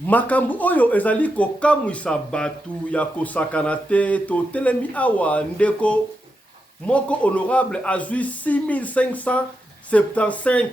makambu oyo ezali kokamwisa batu ya kosakana te to telemi awa ndeko moko honorable azui 6575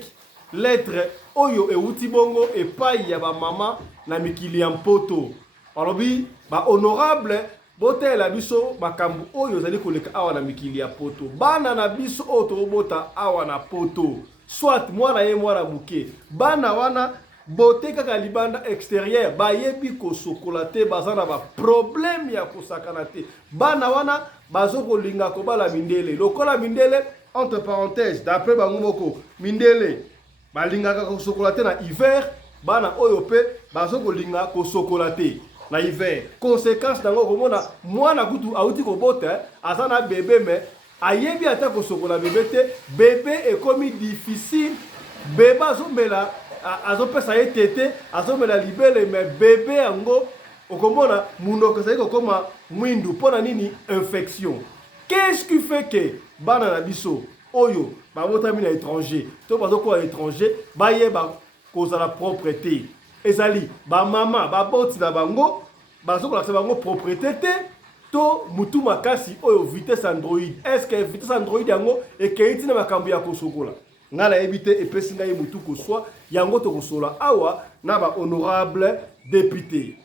lettres oyo euti bongo epai ya ba mama na mikili ya mpoto alobi ba honorable botela biso makambu oyo ezali koleka awa na mikili ya poto bana na biso oyo tobota awa na poto soit mwana ye mwana muke bana wana bote kaka libanda extérieur bayebi kosokola te baza na ba problème ya kosakana te bana wana bazo kolinga kobala mindele lokola mindele entre parenthèses d'après bango moko mindele balingaka kosokola te na hiver bana oyo pe bazo kolinga kosokola te na hiver conséquence nango komona mwana kutu auti kobota aza na bébé mais ayebi ata kosokola bébé te bébé ekomi difficile bébé azomela azopesa ye tete azomela libele mais bébé yango okomona munoko ezali kokoma mwindu mpona nini infection. Qu'est-ce qui fait que bana na biso oyo babotami na étranger to bazokola étranger bayeba kozala propreté ezali bamama baboti na bango bazokolakisa bango propreté te to mutu makasi oyo vitesse android est-ce que vitesse android yango ekei tina makambo ya kosokola ngala ebite epesi ngai mutu koswa yango tokosola awa na ba honorable député.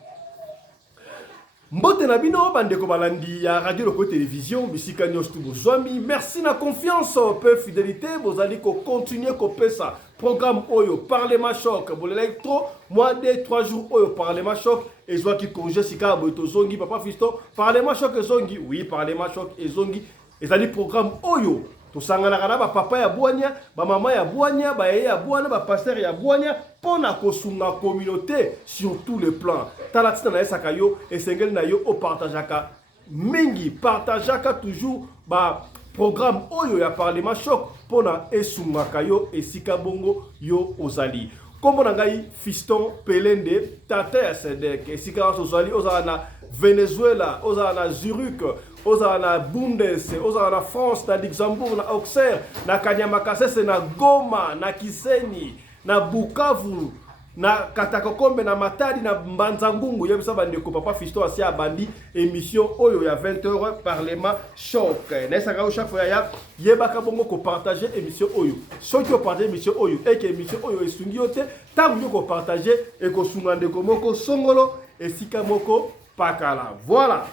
Mbote na bino bandeko balandi ya radio loko télévision bisika nyos tu bozwami merci na confiance peu fidélité bozali ko continuer ko pesa programme oyo parlement choc bo l'électro mois de 3 jours oyo parlement choc ezwa ki congé sika boto zongi papa Fiston parlement choc ezongi oui parlement choc ezongi ezali programme oyo tosangana kana ba papa ya bwanya ba mama ya bwanya ba yaya ya bwana ba pasteur ya bwanya pona kosunga communauté sur tous les plans talatina na esaka yo esengeli na yo o partageaka mingi partageaka toujours ba programme oyo ya parlement choc pona esungaka yo esika bongo yo ozali kombo na ngai Fiston Pelende tata ya Sedek esika ozali ozala na Venezuela ozala na Zurich ozala na Bundes ozala na France na Luxembourg na Auxerre na Kanyamakasese na Goma na Kisenyi na Bukavu na Katakokombe na Matadi na Mbanzangungu yebisa bandeko papa Fiston asia abandi émission oyo ya 20h parlement choc nesaka chaque fois ya yebaka bongo ko partager émission oyo soki o partager émission oyo et que émission oyo esungi yote tangu ko partager et ko sunga ndeko moko songolo esika moko pakala voilà.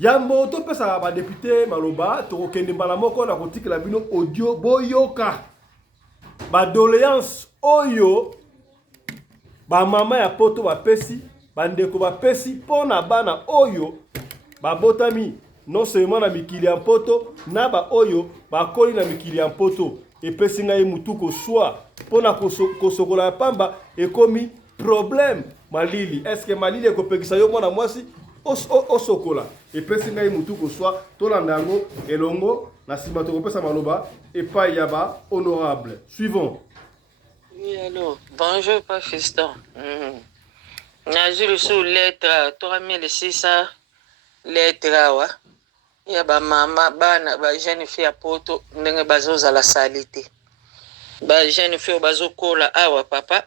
Yambo to pesa ba député maloba to kende mbala moko na kotikela bino audio boyoka ba doléance oyo ba mama ya poto ba pesi ba ndeko ba pesi pona bana oyo ba botami non seulement na mikili ya poto na ba oyo ba koli na mikili ya poto epesi ngai mutu ko swa pona kosokola pamba ekomi problème malili est-ce que malili ekopekisa yo mwana mwasi osokola epesi ngai mutu koswa tolanda yango elongo na sima tokopesa maloba epai ya ba honorable suivant. Oui, allô. Bonjour, pas Fiston. J'ai reçu lettre 3600 lettres. Il y a ba mama, ba jeune fille à poto, ndenge bazoza la salité. Ba jeune fille bazo kola awa papa.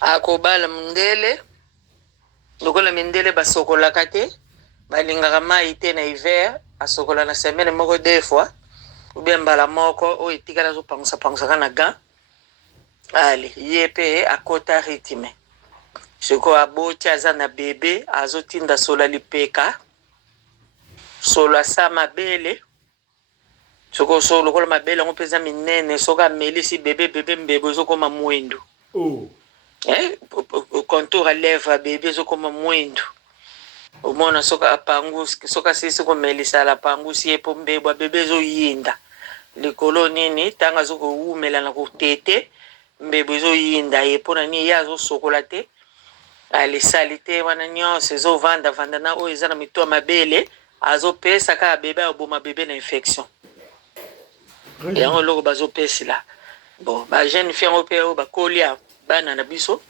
Akobala mundele. Lokola mindele basokola kate. Balingaka mai te na hiver, asokola na semaine moko 2 fois. Ou bien mbala moko o etikala zo pangusa kana ga. Ali, yepe akota rythme. Soko aboti aza na bébé, azotinda sola lipeka. Sola sa mabele. Soko solo kola mabele ngo peza minene, soka melisi bébé mbebo zo koma mwendo. Oh. Contour à lèvres bébé zo koma mwendo. Omona soka apangus soka sisi ko melisa la pangus yepo mbebo bébé zo yinda. Likolo nini tanga zo ko umela na ko tete mbebo zo yinda yepo na ni ya zo sokola te. Ali salite wana nyonso zo vanda na o ezana mito mabele azo pesa ka bébé oboma bébé na infection. Yango loko bazo pesi la. Bon, ba jeune fille o pe o ba kolia bana na biso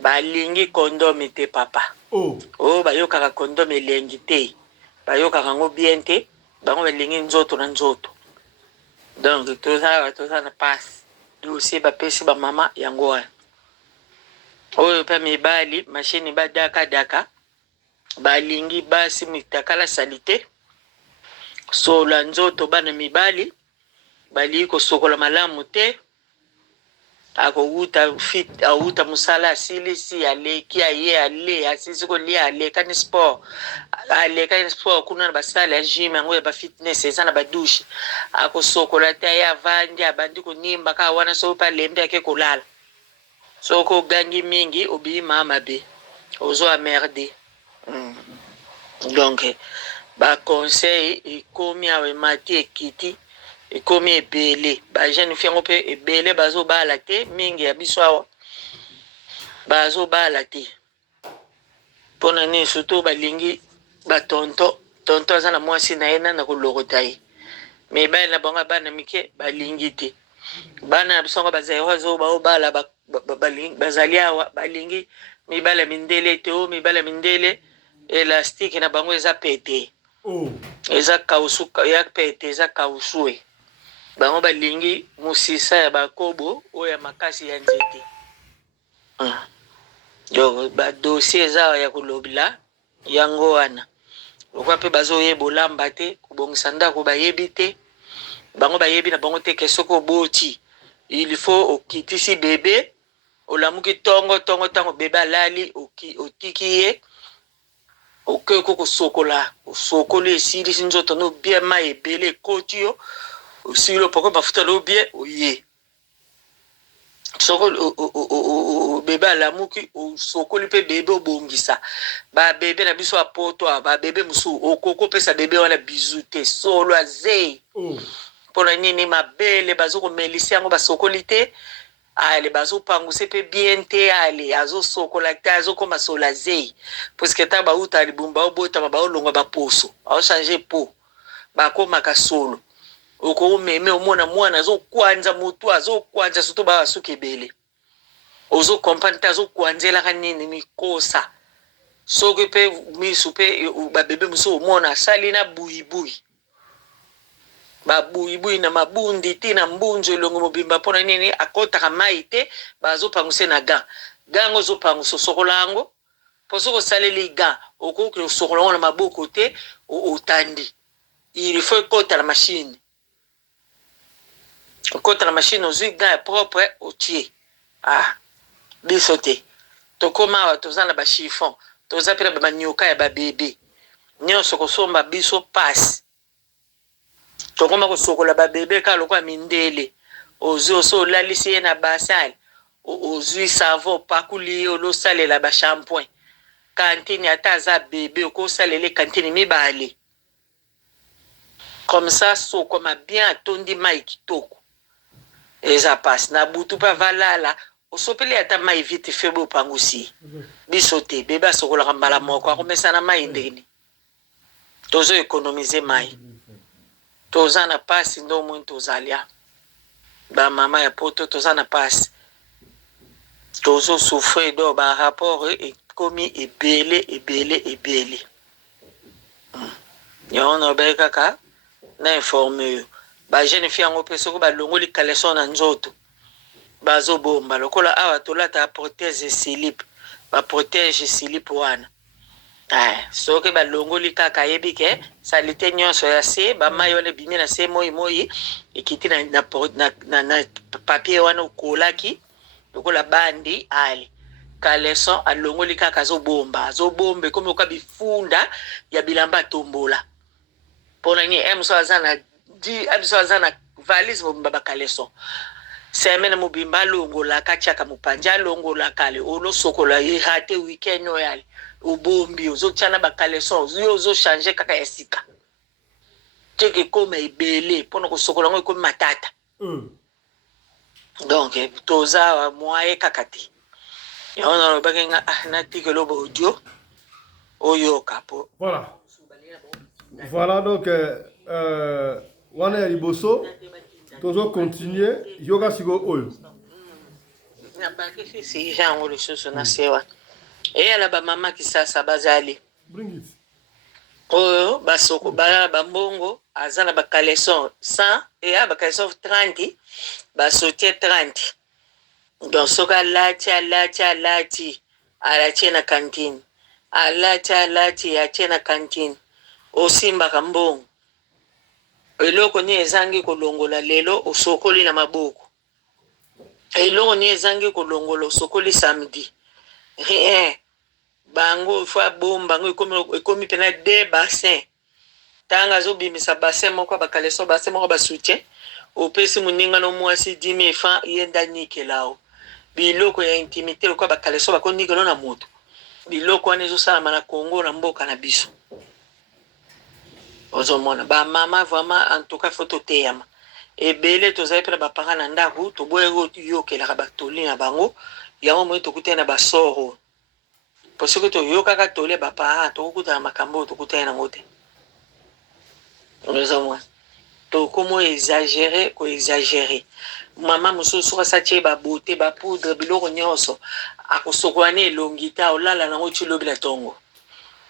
ba lingi condom te papa. Oh. Oh ba yo kaka condom elengi te. Ba yo kaka ngo bien te, ba ngo lingi nzoto na nzoto. Donc tout ça na passe. dossier bapesi bamama yango wana oyo mpe mibali mashini badaka balingi basi mitakala salite sola nzoto bana mibali bali kosokola malamu te akouta fit auta musala asilisi aleki aye ale asisi kolia alekani sport kuna na basala ya gym yango ya bafitness eza na badushe akosokola te aye avandi abandi konimba kaka wana so mpe alembi ake kolala soki ogangi mingi obima mabe ozo amerde donc baconseil ekomi awa emati ekiti ekomi ebele bajeune fille yango mpe ebele bazobala te mingi ya biso awa bazobala te mpona nini surtout balingi batonto tonto aza na mwasi na ye nana kolokota ye mibali na bango bana mike balingi te bana na biso yango bazali oyo baobala bazali awa balingi mibali ya mindele te o mibali ya mindele elastike na bango eza pete eza kausu ya pete eza kausu e bango balingi musisa ya bakobo oyo ya makasi ya nzete donc badossier eza ya kolobela yango wana lokwa mpe bazoyeba olamba te kobongisa ndako bayebi te bango bayebi na bango te ke soki oboti il faut okitisi bebe olamuki tongo ntango bebe alali otiki ye okeko kosokola osokoli esilisi nzoto no bien mai ebele ekoti yo osili opoko mafuta lo bien oye soko bebe alamuki osokoli mpe bebe obongisa babebe na biso apoto babebe mosusu okokopesa bebe wana bizu te solo azei mpona nini mabele bazokomelisi yango basokoli te ale bazopanguse mpe bien te ale azosokola te azokoma solo azei puiske ta bauta libumba obotama baolongwa baposo aochange po bakomaka solo okomeme omona mwana azokwanza motu azokwanza surtout basuki ebele ozokomprendre te azokwanzelaka nini mikosa soki mpe misu mpe babebe mosusu omona asali na buibui babuibui na mabundi ti na mbunzo elongo mobimba mpona nini akotaka mai te bazopanguse na gango ozopangusa osokola yango mpo soki osaleli ga okoki osokola yango na maboko te otandi il faut ekota na mashine okota na mashine ozwi ga ya propre otie biso te tokóma awa toza na bachiffon toza mpe na bamanioka ya babebe nyonso kosomba biso pasi tokóma kosokola babebe kaka lokwa mindele ozwi oso olalisi ye na basale ozwi savo opakuli ye olosalela bashampoing kantine ata aza bebe okosalela kantine mibale comme ça sokoma bien atondi mai kitoko eza pasi na butu mpe avalala osopeli ata mai vite febe opangusi biso te bebe asokolaka mbala moko akomesana mai ndeni tozo économiser mai toza na pasi ndo moni tozalia bamama ya poto toza na pasi tozosouffre do barapport ekomi ebele yango naobai kaka na informe yo bajeune fille yango mpe soki balongoli caleçon na nzoto bazobomba lokola awa tolata protège slip baprotège slip wana soki balongoli kaka ayebi ke salite nyonso ya se bamai wana ebimi na se moi ekiti na papier wana okolaki lokola bandi ali caleçon alongoli kaka azobomba ekomi oka bifunda ya bilamba atombola mpona nini emso aza na valise mobimba bacaleçon semaine mobimba alongolaka atiaka mopanja alongolaka ale olosokola irate weekend oyo ale obombi ozotia na bacaleçon ozwi ozochange kaka ya sika teke ekoma ebele mpona kosokola yango ekomi matata donc toza moye kaka te yango nalobaki nga natikela obo audio oyoka po voilà donc wana ya liboso tozo continuer yoka siko oyo nabakisi jango lisusu na sewa eyala bamama kisasa bazali oyo basoko bala bambongo azana ba caleçon 100 et ba caleçon 30 basotie 30 donc soki alati alatie na kantine alati atie na kantine osimbaka mbongo eloko ni ezangi kolongola lelo osokoli na maboko eloko ni ezangi kolongola osokoli samedi rien bango fo abomba bango ekomi pena 2 bassin tanga azobimisa bassin moko bakaleso bassin moko basoutien opesi moninga no mwasi 10 000 francs yenda nikelao biloko ya intimité lokola bakaleso bakonikelo na moto biloko wana ezosalama na Congo na mboka na biso ozomona bamama vraiment en tout cas faut toteyama ebele tozali mpe na bapara na ndako toboyi yokelaka batoli na bango yango moi tokutani na basoro po soki toyokaka toli ya bapara tokokutana makambo oyo tokutani nango te ozomona tokomo exagere koexagere mama mosusu soki asatie babote bapoudre biloko nyonso akosokola ne elongi te olala nango ti lobi na ntongo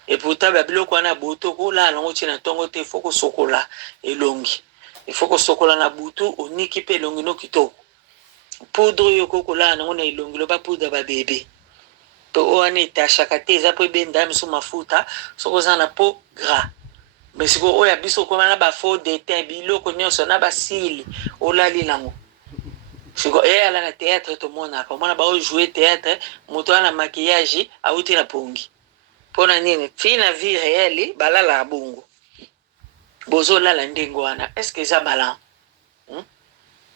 et pourtant biloko wana boto kolala nango ti na ntongo te fo kosokola elongi ifo kosokola na butu oniki mpe elongi no kitoko poudre oyo kokolala nango na elongi loba poudre babebe to oyo wana etashaka te eza mpo ebenda miso mafuta soki oza na po gras mais siko oyo ya biso okoma na bafaux detin biloko nyonso na basili olali nango siko eyala na théâtre tomonaka omona baojoue théâtre moto wana maquillage awuti na pongi mpona nini fi na vie réelle balalaka bongo bozolala ndenge wana est ce que eza malamu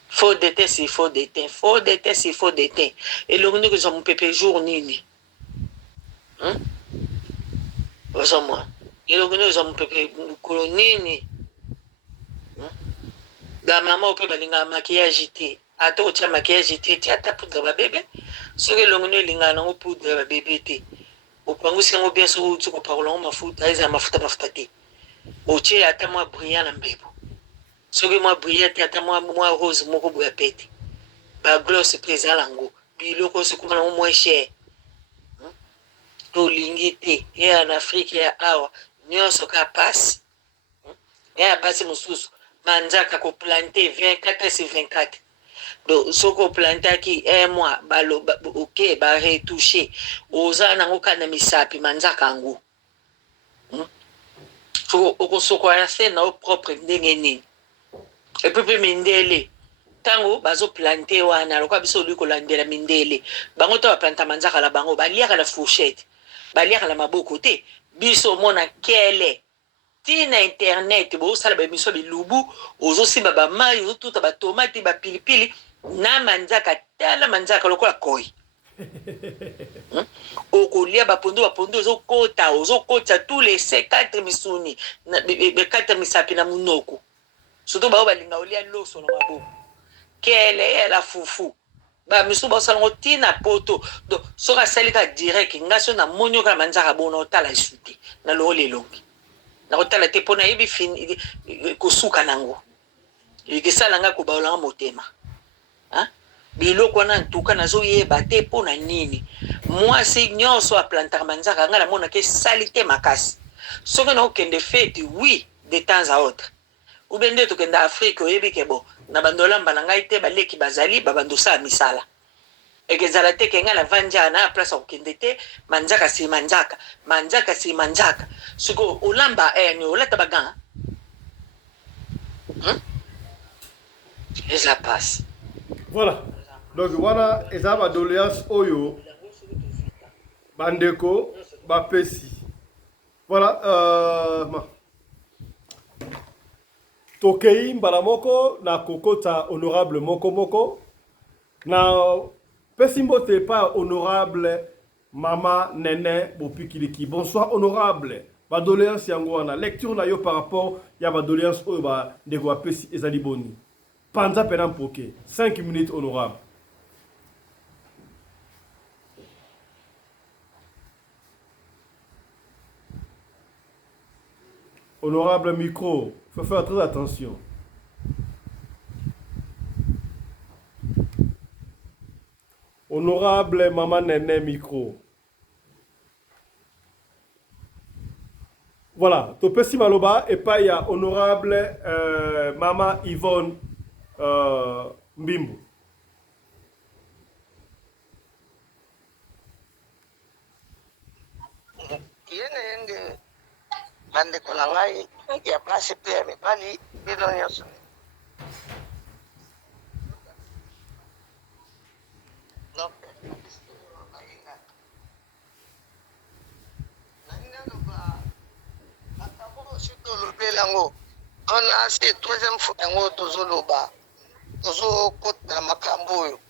faux detin si faux detin faux detin si faux detin elongi ndenge eza mopepe jour nini ozomona elongi ndenge eza mopepe mokolo nini bamama oyo mpe balingaka makiyage te ata otia makiyage te tia ata poudre babebe soki elongi nde elingaka nango poudre babebe te opangusi yango bien soki outi kopakola yango mafuta ezala mafuta te otie ata mwa brillant na mbebo soki mwa brillant te ata mwa rose moko boya pete baglosse mpe ezala yango biloko oso ekoma nango moins cher tolingi te eya na afrike ya awa nyonso ka pasi eya pasi mosusu manzaka koplante 24 sur 24 donc soki oplantaki un mois baloba ok baretouche oza nango kana misapi manzaka yango okosokola se na o propre ndenge nini epuis mpe mindele ntango bazoplante wana lokola biso oli kolandela mindele bango to baplanta manzaka na bango baliaka na fourchette baliaka na maboko te biso omona kele tina internet bosala bamiso bilubu ozosimba bamai ozotuta batomati bapilipili na manzaka tala manzaka lokola koi okolia bapondo ozokota tous les 4 misuni 4 misapi na munoko surtout bao balinga olia loso na maboko kele ela fufu bamiso basala ngo tina poto donc soki asali ka direct ngaso na moni oka na manzaka bona otala esuti na longo lelongi nakotala te mpo nayebi kosuka nango ekesala nga kobaolanga motema biloko wana ntuka nazoyeba te mpo na nini mwasi nyonso aplantaka manzaka nga namonaka esali te makasi soki nakokende fete oui de temps à autre ube nde tokende afrike oyebi ke bo na bandolamba na ngai te baleki bazali babandosala misala ekezala te ke ngai na vandia na place akokende te manzaka si manzaka soki olamba ni olata bagan eza passe voilà donc wana eza badoléance oyo bandeko bapesi voilà tokei mbala moko na kokota honorable moko na pesi mbote pa honorable mama Nene Bopikiliki. Bonsoir honorable badoléance yango wana lecture na yo par rapport ya badoléance oyo bandeko bapesi ezali boni panza pena mpoke 5 minutes honorable. Honorable micro, il faut faire très attention. Honorable maman Nene micro. Voilà, topesi maloba epai ya honorable Mama Yvonne Mbimbu. Yene yenge bandeko na ngai ya basi mpe ya mibali bino nyonso donc si tolobeli yango wana si troisième fois yango tozoloba tozokota na makambo oyo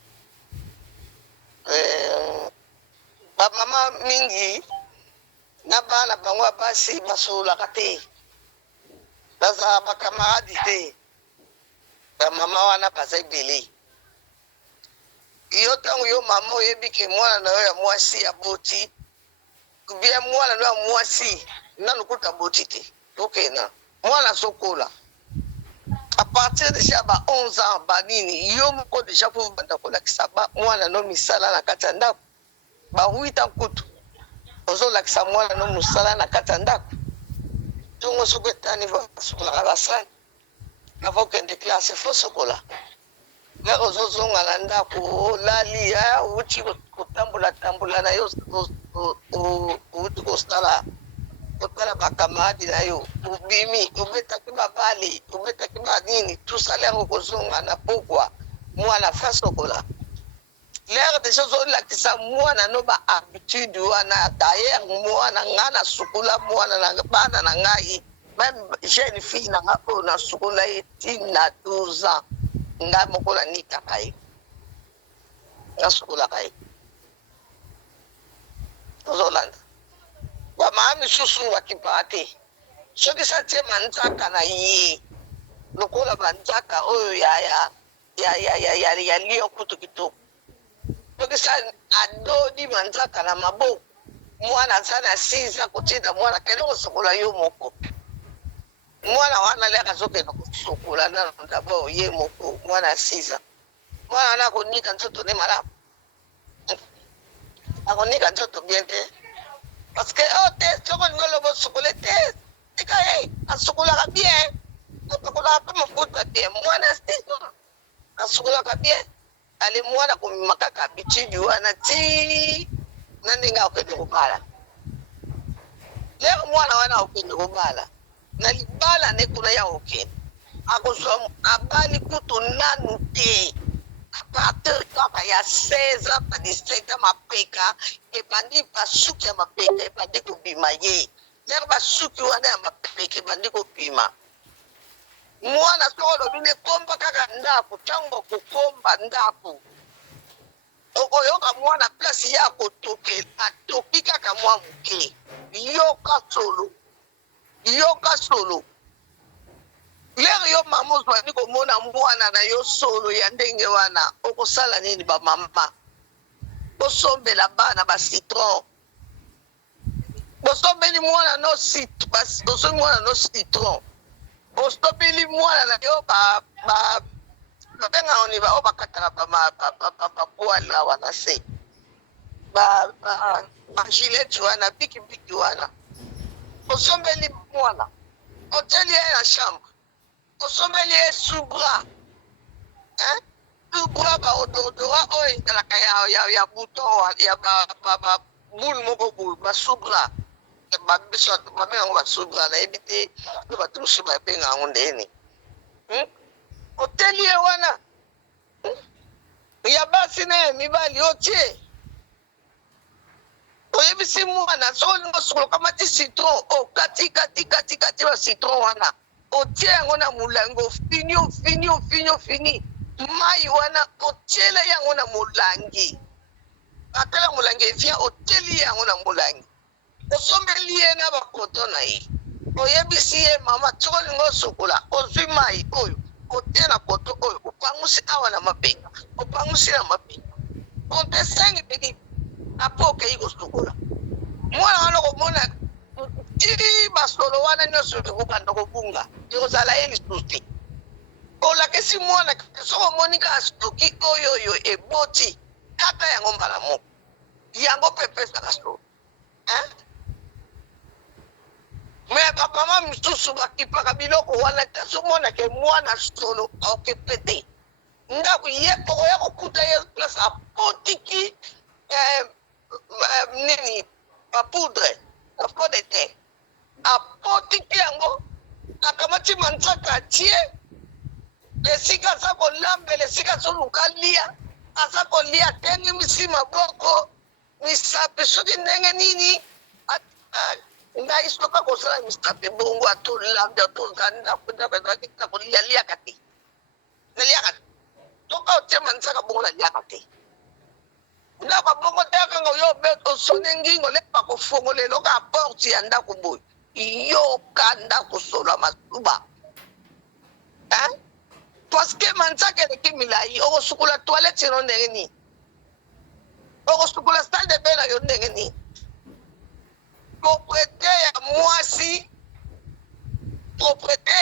bamama mingi na bana bango ya basi basololaka te baza bakamaradi te bamama wana baza ebele yo ntango yo mama oyebi ke mwana na yo ya mwasi ya boti bia mwana na yo ya mwasi nanu kuta boti te tokena mwana sokola à partir déjà ba 11 ans banini yo moko déjà po banda kolakisa ba mwana no misala na kati ya ndako ba 8 ans kutu ozolakisa mwana no musala na kati ya ndako ntongo soko etani basokolaka basani avokende classe fo sokola nga ozozonga na ndako olali uti kotambola na yo uti kotala bakamadi na yo obimi obetaki babale obetaki banini tusala yango kozonga na pokwa mwana fa sokola lere deja ozolakisa mwana no bahabitude wana dayer mwana nga na sukula mwana na bana na ngai meme jeune fille na nga oyo na sukula ye ntina 12 ans nga moko nanikaka ye nasukulaka ye ozolanda bamama misusu bakipaka te soki satie manzaka na ye lokola banzaka oyo ya lio kutu kitoko soki sa adodi manzaka na maboko mwana aza na 6 kotinda mwana kende kosokola yo moko mwana wana leka azokenda kosokola nano dabo ye moko mwana ya 6 mwana wana akonika nzoto ne malamu akonika nzoto bien te parce que te soko ngolo bo sokole te tika asukolaka bien asukolaka pe mafuta te mwana ya 6 asukolaka bien ale mwana komimaka ka habitude wana ti na ndenge akokende kobala lero mwana wana akokende kobala na libala nde kuna ya kokende akozwa abali kutu nanu te apartir kaka ya 16 ans pa 17 ans mapeka ebandi basuki ya mapeka ebandi kobima ye lero basuki wana ya mapeka ebandi kobima mwana soko olobi nekomba kaka ndako ntango kokomba ndako okoyoka mwana place ya kotoke atoki kaka mwa moke yoka solo lero yo mama ozwani komona mwana na yo solo ya ndenge wana okosala nini bamama bosombela bana bacitron bosombeli mwana no citron bostopeli mwana na yo babenga oni bao bakataka bapoile awa na se bagilete wana bikibiki wana osombeli mwana oteli ye na chambre osombeli ye subra subra baododora oyo ezalaka ya bouton ya babule moko boye basubra babenga yango basubra nayebi te oyo bato mosusu babenga yango ndeni oteli ye wana ya basi na ya mibali otie oyebisi mwana soki olingi osukula okamati citron okati ba citron wana otie yango na molangi ofini mai wana otiele yango na molangi atala molangi evien oteli yango na molangi osombeli ye na bakoto na ye oyebisi ye mama soki olingi osukula ozwi mai oyo otie na koto oyo opangusi awa na mabenga opangusi na mabenga konte 5 minutes apo okei kosukola mwana wana komona ti basolo wana nyonso ekokanda kobunga ekozala ye lisusu te olakisi mwana soki omoni kaka soki oyo eboti kata yango mbala moko yango mpe epesaka solo Mais papa misusu bakipaka biloko wana tasomona ke mwana solo okepete ndaku ye poko ya kokuta ye place apotiki nini poudre de thé apotiki yango akamati manzaka atie esika aza kolambela esika azoluka lia aza kolia atenge misi maboko misapi soki ndenge nini ngai soka kosala misapi bongo atolanda tozanda kudabazakita kolialiaka te naliaka te toka otie manzaka bongo naliaka te ndako bongo te akanga yo be osone ngingo lepa kofongolela oka aporte ya ndako boye yoka ndako solo masuba parce que manzaka eleki milai okosukula toilette no ndenge nini okosukula salle de bain na yo ndenge nini propriété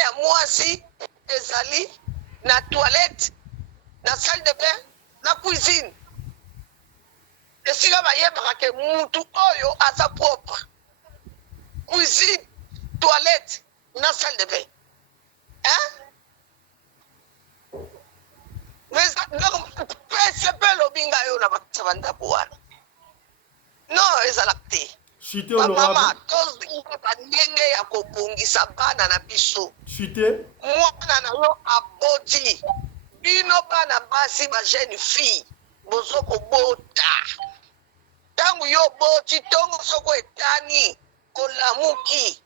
ya mwasi ezali na toilette na salle de bain na cuisine esika bayebaka ke mutu oyo aza propre cuisine toilette na salle de bain pese mpe elobi ngai oyo na bakisa bandako wana non ezalaka te bamama tozingaka ndenge ya kobongisa bana na biso mwana na yo aboti bino bana basi bajeune fille bozo kobota ntango yo boti ntongo soko etani kolamuki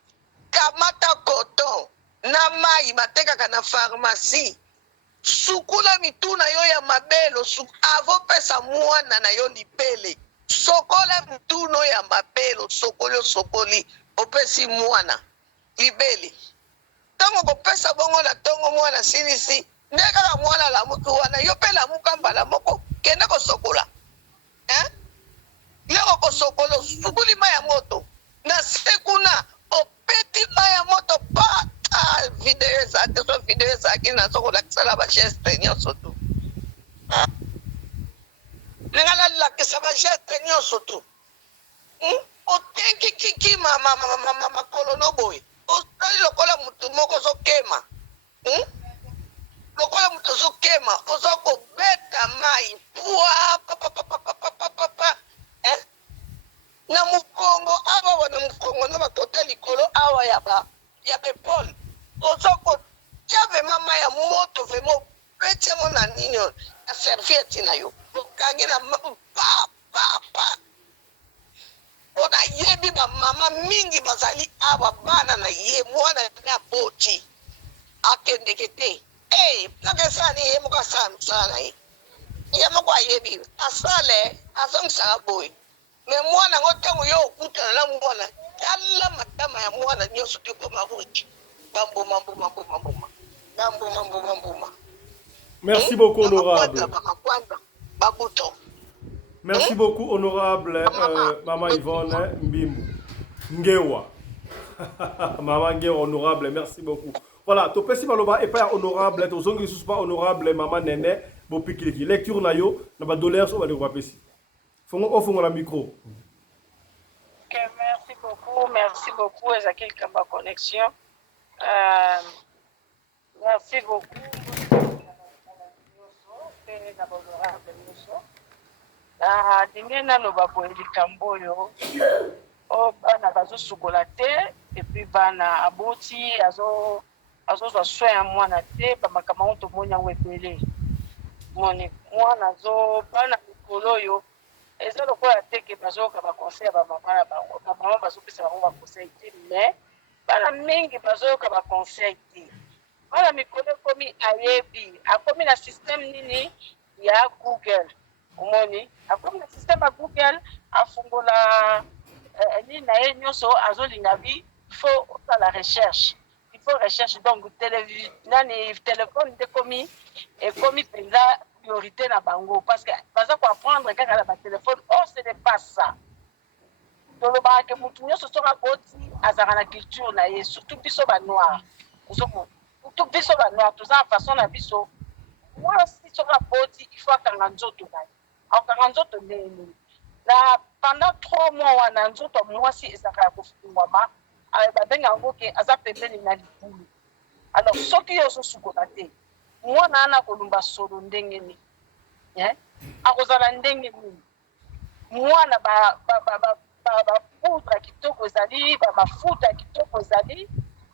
kamata coton na mai batekaka na pharmacie sukula mituna yo ya mabelo avopesa mwana na yo libele sokola mituno ya mabelo sokoli opesi mwana libele ntango kopesa bongo na ntongo mwana silisi nde kaka mwana lamuki wana yo mpe lamuka mbala moko kende kosokola leko kosokola osukuli mai ya moto na se kuna opeti mai ya moto pa video ezalaki so video ezalaki nazokolakisala bageste nyonso tu ndenge nalakisa bageste nyonso tu otenki kiki makolo no boye osali lokola mutu moko ozokema lokola mutu ozokema oza kobeta mai pwa papapapapapapa na mokongo awa wana mokongo na bakota likolo awa ya bepole oza kotia vema mai ya moto vema opetiamo na nini na serviete na yo okangi na papa mpona yebi bamama mingi bazali awa bana na ye mwana na boti akendeke te plaka esala ni ye moko asala misala na ye ye moko ayebi asale azongisaka boye me mwana ngo ntango yo okutana na mwana tala matama ya mwana nyonso te koma ruti bambuma. Merci beaucoup, honorable. Babuto. Merci beaucoup, honorable Maman Yvonne Mbimbu. Ngewa. Maman Ngewa, honorable, merci beaucoup. Voilà, to pesi maloba et pas honorable, to zongi sous pas honorable Maman Nene, bo pikiliki. Lecture na yo, na ba dollars so ba de pesi. Fongo la micro. Ok, merci beaucoup, Ezekiel Kamba Connexion. Merci beaucoup. Ndenge naloba boye likambo oyo bana bazosukola te epuis bana aboti azozwa soin ya mwana te bamakambo yango tomoni yango ebele moni mwana bana mikolo oyo eza lokola teke bazoyoka baconseil ya bamama na bango bamama bazopesa bango baconseil te mais bana mingi bazoyoka baconseil te bana mikolo ekomi ayebi akomi na systeme nini ya Google omoni akomi na systeme ya Google afungola nini na ye nyonso azolinga bi faut osala recherche il faut recherche donc téléphone nde ekomi mpenza priorité na bango parce que baza koapprendre kaka na batelefone ce n'est pas ça tolobaka ke mutu nyonso soki aboti azalaka na culture na ye surtout biso banoir ozomona surtout biso banoir toza na façon na biso mwasi soki aboti il faut akanga nzoto na ye akanga nzoto ndenge nini na pendant 3 mois wana nzoto ya mwasi ezalaka ya kofungwama babenga yango ke aza pembeni na libulu. Alors soki yo ozosukola te mwana ana kolumba solo ndenge nini akozala ndenge nini mwana bapoudre kitoko ezali bamafuta kitoko ezali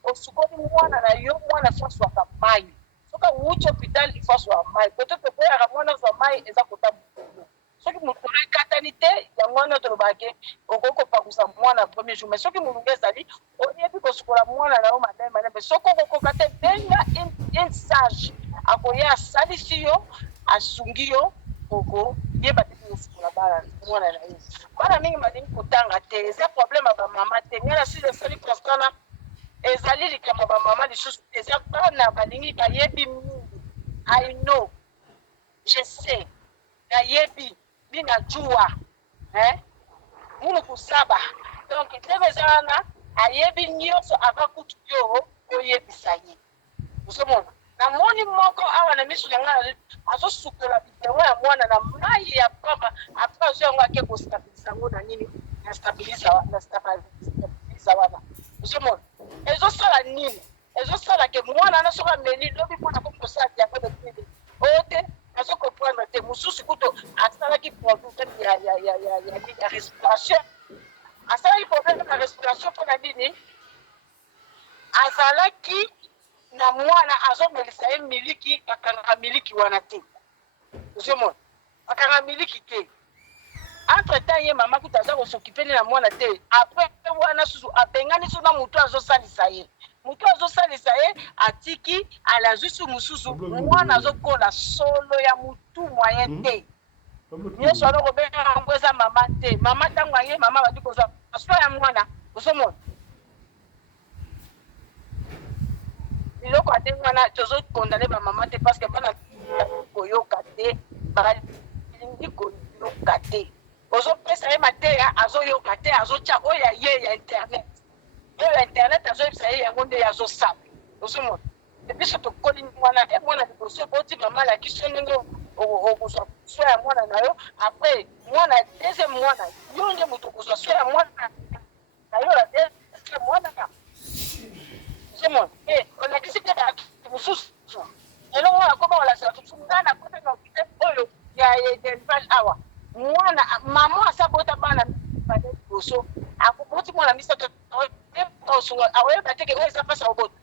osukoli mwana na yo mwana faswaka mai soki awuti hôpital ifaswa mai peut-être koyaka mwana azwa mai eza kota mokolo soki mokolo ekatani te yango wana tolobake okoki kopakusa mwana premier jour mais soki molungu ezali oyebi kosukola mwana na yo madame malembe soki okokoka te benga un sage akoya asalisi yo asungi yo okoyeba te kosukola mwana na yo bana mingi balingi kotanga te eza problème ya bamama te ngana si esali constat ezali likambo bamama lisusu te eza bana balingi bayebi mingi I know je sais nayebi binajua munu kusaba donc ndenge eza wana ayebi nyonso abakutu yo oyebisa ye ozomona namoni moko awa na miso na ngai azosukola bideo ya mwana na mai ya pamba apres azwi yango ake kostabiliza yango na nini na stabiliza wana ozomona ezosala nini ezosala ke mwana na soka meli lobi mpona kokosala diabete tede oyo te azokomprendre te mosusu kuto asalaki problème ya respiration asalaki problème ya respiration mpona nini azalaki na mwana azomelisa ye miliki akangaka miliki wana te ozomona akangaka miliki te entre temps ye mama kuta aza kosokipene na mwana te apres wana susu abengani so na moto azosalisa ye moto azosalisa ye atiki alazwi su mosusu mwana azokola solo ya motu moyen te nyonso alokobenga yango eza mama te mama ntango aye mama bandi kozwa aso ya mwana ozomona biloko ate wana tozokondane bamama te parce que bana koyoka te balingi koyoka te ozopesa ye mateya azoyoka te azotya oyo ya ye ya internet oyo ya internet azoyebisa ye yango nde azosala ozomona ebiso tokoli mwana e mwana liboso boti mama alakisi ndenge okozwa so ya mwana na yo apres mwana deuxième mwana yo nde moto okozwa so ya mwana na yo ya deuxième mwana ozomona olakisi te bato mosusu elongo akoba olasala tutunga na kote na hôpital oyo ya dental awa mwana mama asabota bana bane liboso akoboti mwana misato aoyeba teke oyo eza mpasi akobota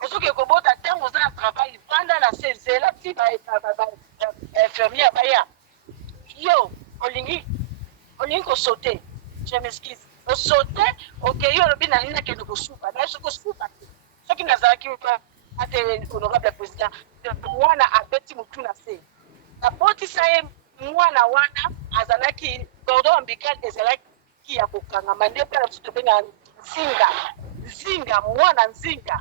osoki ekobota ntango oza na travail vanda na sezela ti infirmière baya yo olingi kosote je m'excuse osote okei olobi na nini nakende kosuka naye soki osuka te soki nazalaki ate honorable président mwana abeti motu na se abotisa ye mwana wana azalaki cordon ombilical ezalaki ya kokangama nde mpe na biso tobenga nzinga mwana nzinga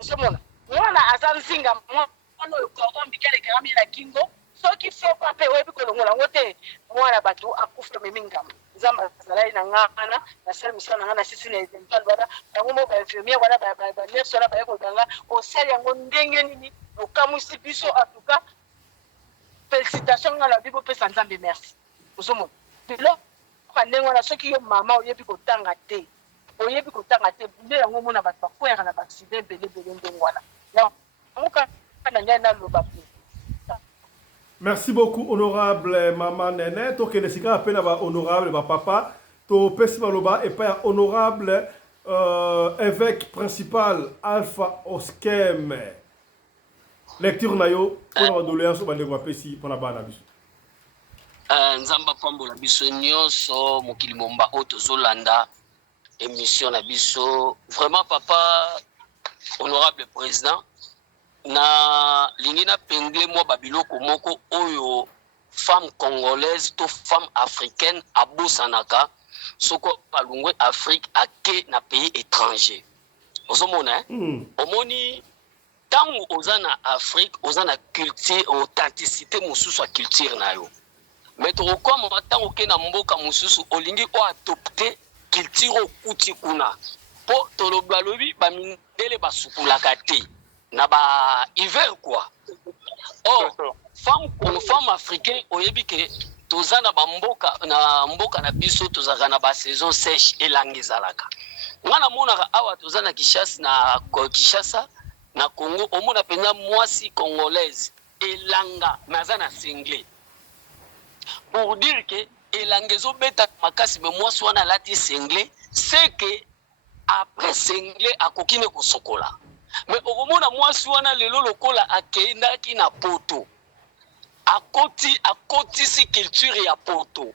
ozomona mwana aza nzinga mwana oyo cordon ombilical ekangami na kingo soki fopa mpe oyebi kolongola yango te mwana bato akufa memi ngama nzambe azalaki na ngana nasala misala na nga na sisi na edental wana yango mo bainfirmière wana banurse wana baye koganga osali yango ndenge nini okamwisi biso atuka félicitation nga na bibo opesa nzambe merci ozomona biloko ndenge wana soki yo mama oyebi kotanga te nde yango omona bato bakwera na baaksida ebele ndenge wana yango kaka na ngai naloba pe. Merci beaucoup, honorable Maman Nene. Donc, les cigares appellent honorable papa. To pesi maloba et pas honorable évêque principal Alpha Oskem. Lecture nayo pour la doléance au bandego pesi pour la bana biso. Nzamba pambola biso nyonso mokili momba oto zolanda émission na biso. Vraiment papa honorable président na lingina pengle mo babiloko moko oyo femme congolaise to femme africaine abosanaka soko balungwe Afrique ake na pays étranger ozomona omoni tango ozana Afrique ozana culture authenticité mosusu a culture na yo mais to comme tango ke na mboka mosusu olingi o adopter culture okuti kuna po to lobalobi ba mindele basukulaka te na ba hiver quoi. Or femme africaine oyebi ke tozana bamboka na biso tozaka na ba saison sèche elanga ezalaka ngana monaka awa tozana Kinshasa na Congo omona penza mwasi congolaise elanga mazana single pour dire que elanga ezobeta makasi me mwasi wana alati single c'est que après single akokine kosokola mais okomona mwasi wana lelo lokola akendaki na poto akotisi culture ya poto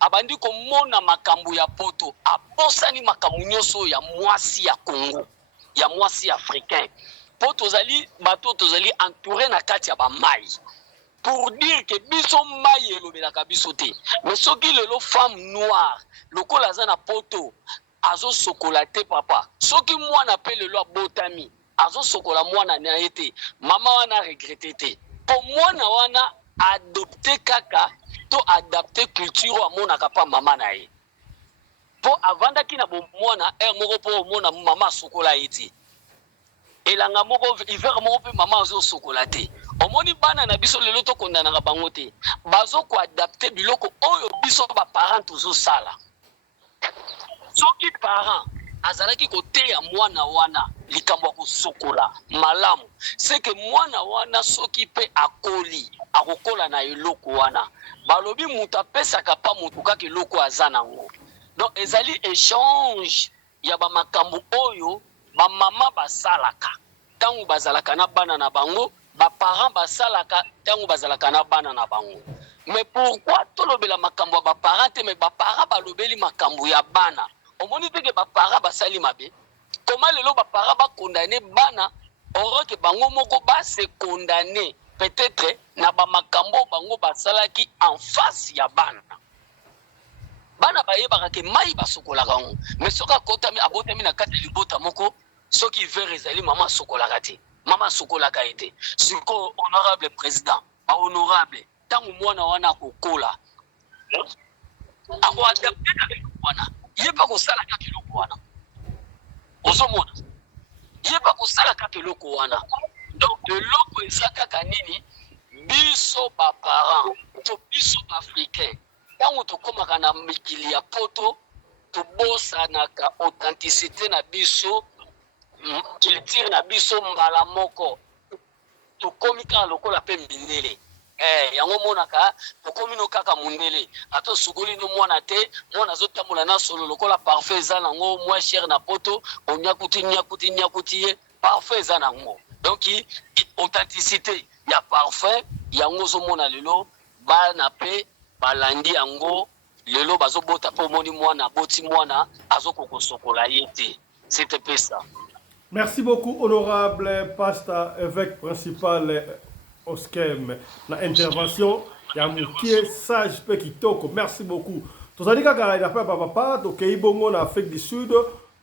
abandi komona makambo ya poto abosani makambo nyonso ya mwasi ya Congo ya mwasi africain po tozali bato tozali entouré na kati ya bamai pour dire que biso mai elobelaka biso te mais soki lelo femme noire lokola aza na poto azosokola te papa soki mwana mpe lelo abotami azosokola mwana na ye te mama wana regrete te po mwana wana adopte kaka to adapte culture amonaka pa mama na ye po avandaki na bomwana moko po omona mama asokola ye te elanga moko hiver moko mpe mama azosokola te omoni bana na biso lelo tokondanaka bango te bazokoadapte biloko oyo biso baparent tozosala soki parent azalaki koteya mwana wana likambo ya kosokola malamu seke mwana wana soki mpe akoli akokola na eloko wana balobi moto apesaka pa moto kaka eloko aza nango donc ezali échange ya bamakambo oyo bamama basalaka ntango bazalaka na bana na bango baparent basalaka ntango bazalaka na bana na bango mais pourquoi tolobela makambo ya baparent te mais baparent balobeli makambo ya bana omoni teke baparent basali mabe koma lelo baparent bakondane bana oroke bango moko base condamné peut-être na bamakambo bango basalaki en face ya bana bana bayebaka ke mai basokolaka ngo mais soki akotami abotami na kati libota moko soki hiver ezali mama asokolaka te mama asokolaka ye te siko honorable président bahonorable ntango mwana wana akokola akoadapte na biloko wana ye mpe akosala kaka eloko wana ozomona ye mpe akosala kaka eloko wana donc eloko eza kaka nini biso baparent to biso baafricain ntango tokomaka na mikili ya poto tobosanaka authenticité na biso culture na biso mbala moko tokomi kaka lokola mpe mindele yango monaka tokomi no kaka mundele ato sukoli no mwana te mwana azotambola na solo lokola parfait eza nango moins cher na poto onyakuti ye parfait eza nango donc authenticité ya parfait yango ozomona lelo bana mpe balandi yango lelo bazobota mpe omoni mwana boti mwana azokokosokola ye te c'était peu ça. Merci beaucoup, honorable pasteur évêque principal Oskem. La intervention, il y a un qui sage peu qui toque. Merci beaucoup. Tous les cas, il y a pas papa, donc il y a en Afrique du Sud,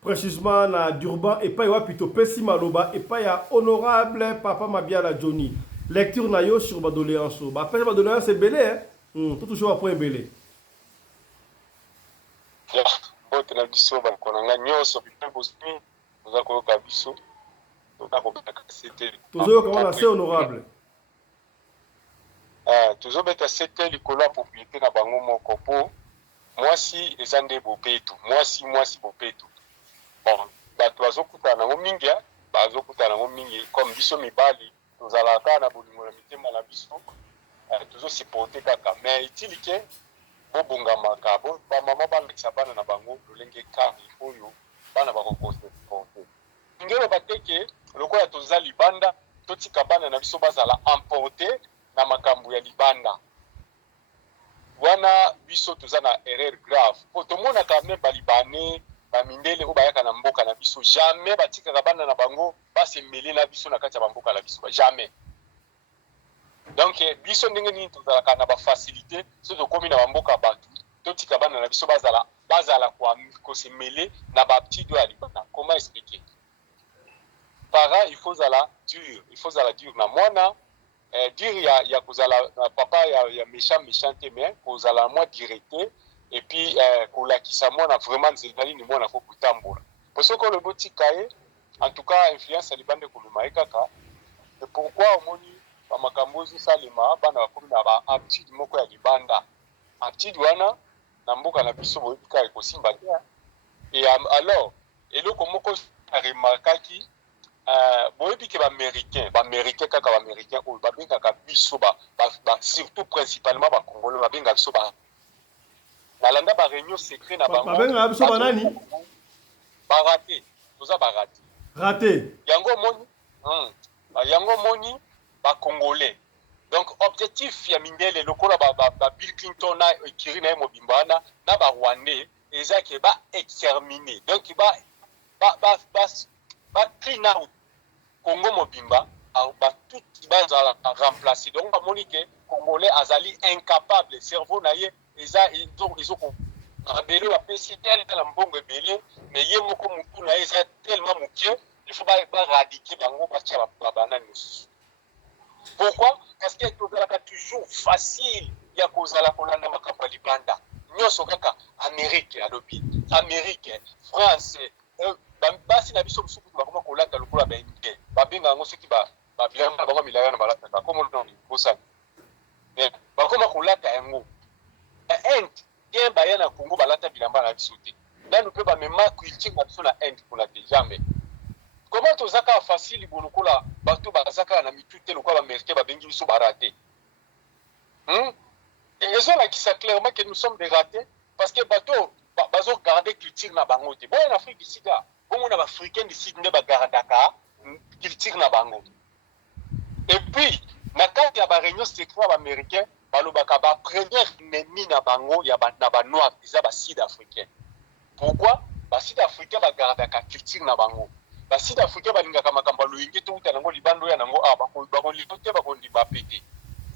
précisément à Durban, et pas y a plutôt Pessi Maloba, et pas y a honorable papa Mabiala Johnny. Lecture nayo sur Badoléance. Après Badoléance, c'est belé, hein? Tout toujours après belé. Toujours comment c'est honorable. Toujours beta c'était likola propriété na bango moko po mwasi ezande bopetu mwasi bopetu bon bato bazokutana nango mingi comme biso mibali tozalaka na bolingo na mitema na biso toujours supporter kaka mais itilike bobongamaka bamama balekisa bana na bango lolenge kari oyo bana bakokoseporte ngelo bateke lokola toza libanda totika bana na biso bazala emporte na makambo ya libanda wana biso toza na erreur grave po tomona kame balibane bamindele oyo bayaka na mboka na biso jamais batikaka bana na bango basemele na biso na kati ya bamboka na biso jamais. Donc biso ndenge nini tozalaka na bafacilité so tokomi na bamboka bato totika bana na biso bazala kosemele na baptido ya libanda. Comment expliquer? Para il faut zala dur na mwana dur ya kozala papa ya méchant te mais kozala moi directé et puis kolakisa mwana vraiment nzela nini mwana ko kutambola parce que le botika ye en tout cas influence ya libanda koluma kaka. Et pourquoi omoni bamakambo ezosalema bana bakomi na baaptitude moko ya libanda atid wana na mboka na biso boyebi kaka ekosimba te. Et alors eloko moko aremarkaki boyebi ke baaméricain kaka baaméricain oyo babengaka biso surtout principalement bacongolais babengaka biso balanda baréunion secret na bango babengaka biso banani barate toza barate raté yango moni bacongolais. Donc objectif ya mindele lokola Bill Clinton na ekiri na ye mobimba wana na barwandais eza ke exterminer, donc clean out Congo mobimba batuti bazala remplacer. Donc bamoni ke congolais azali incapable, cerveau na ye eza rebelle bapesi tellement mbongo ebele, mais ye moko mutu na ye eza tellement mokie, il faut baradiquer bango batia babanani mosusu. Pourquoi? Parce que tozalaka toujours facile ya kozala kolanda makambo ya libanda nyonso kaka Amérique alobi Amérique France basi na biso mosuku bakoma kolata lokola bainge babenga yango soki babilamba bango milaya na balataka komono bosani bakoma kolata yango Inde bien baya na Congo balata bilamba na biso te nanu mpe bamema culture na biso na Inde kuna te jamais. Comment tozaka facile bolokola bato bazaka na mitu te lokola baaméricain babengi biso barate et ezolakisa clairement que nous sommes des ratés parce que bato bazogarde culture na bango te. Boye na Afrique sika bongo na baafricain du sud nde bagardaka culture na bango. Et puis na kati ya baréunion secret baaméricain balobaka bapremière ennemi na bango ya na banoir eza basud-africain. Pourquoi? Basud-africain bagardaka culture na bango. Basud-africain balingaka makambo ya loyenge te uta nango libando ya nango bakolito te bakondima pete.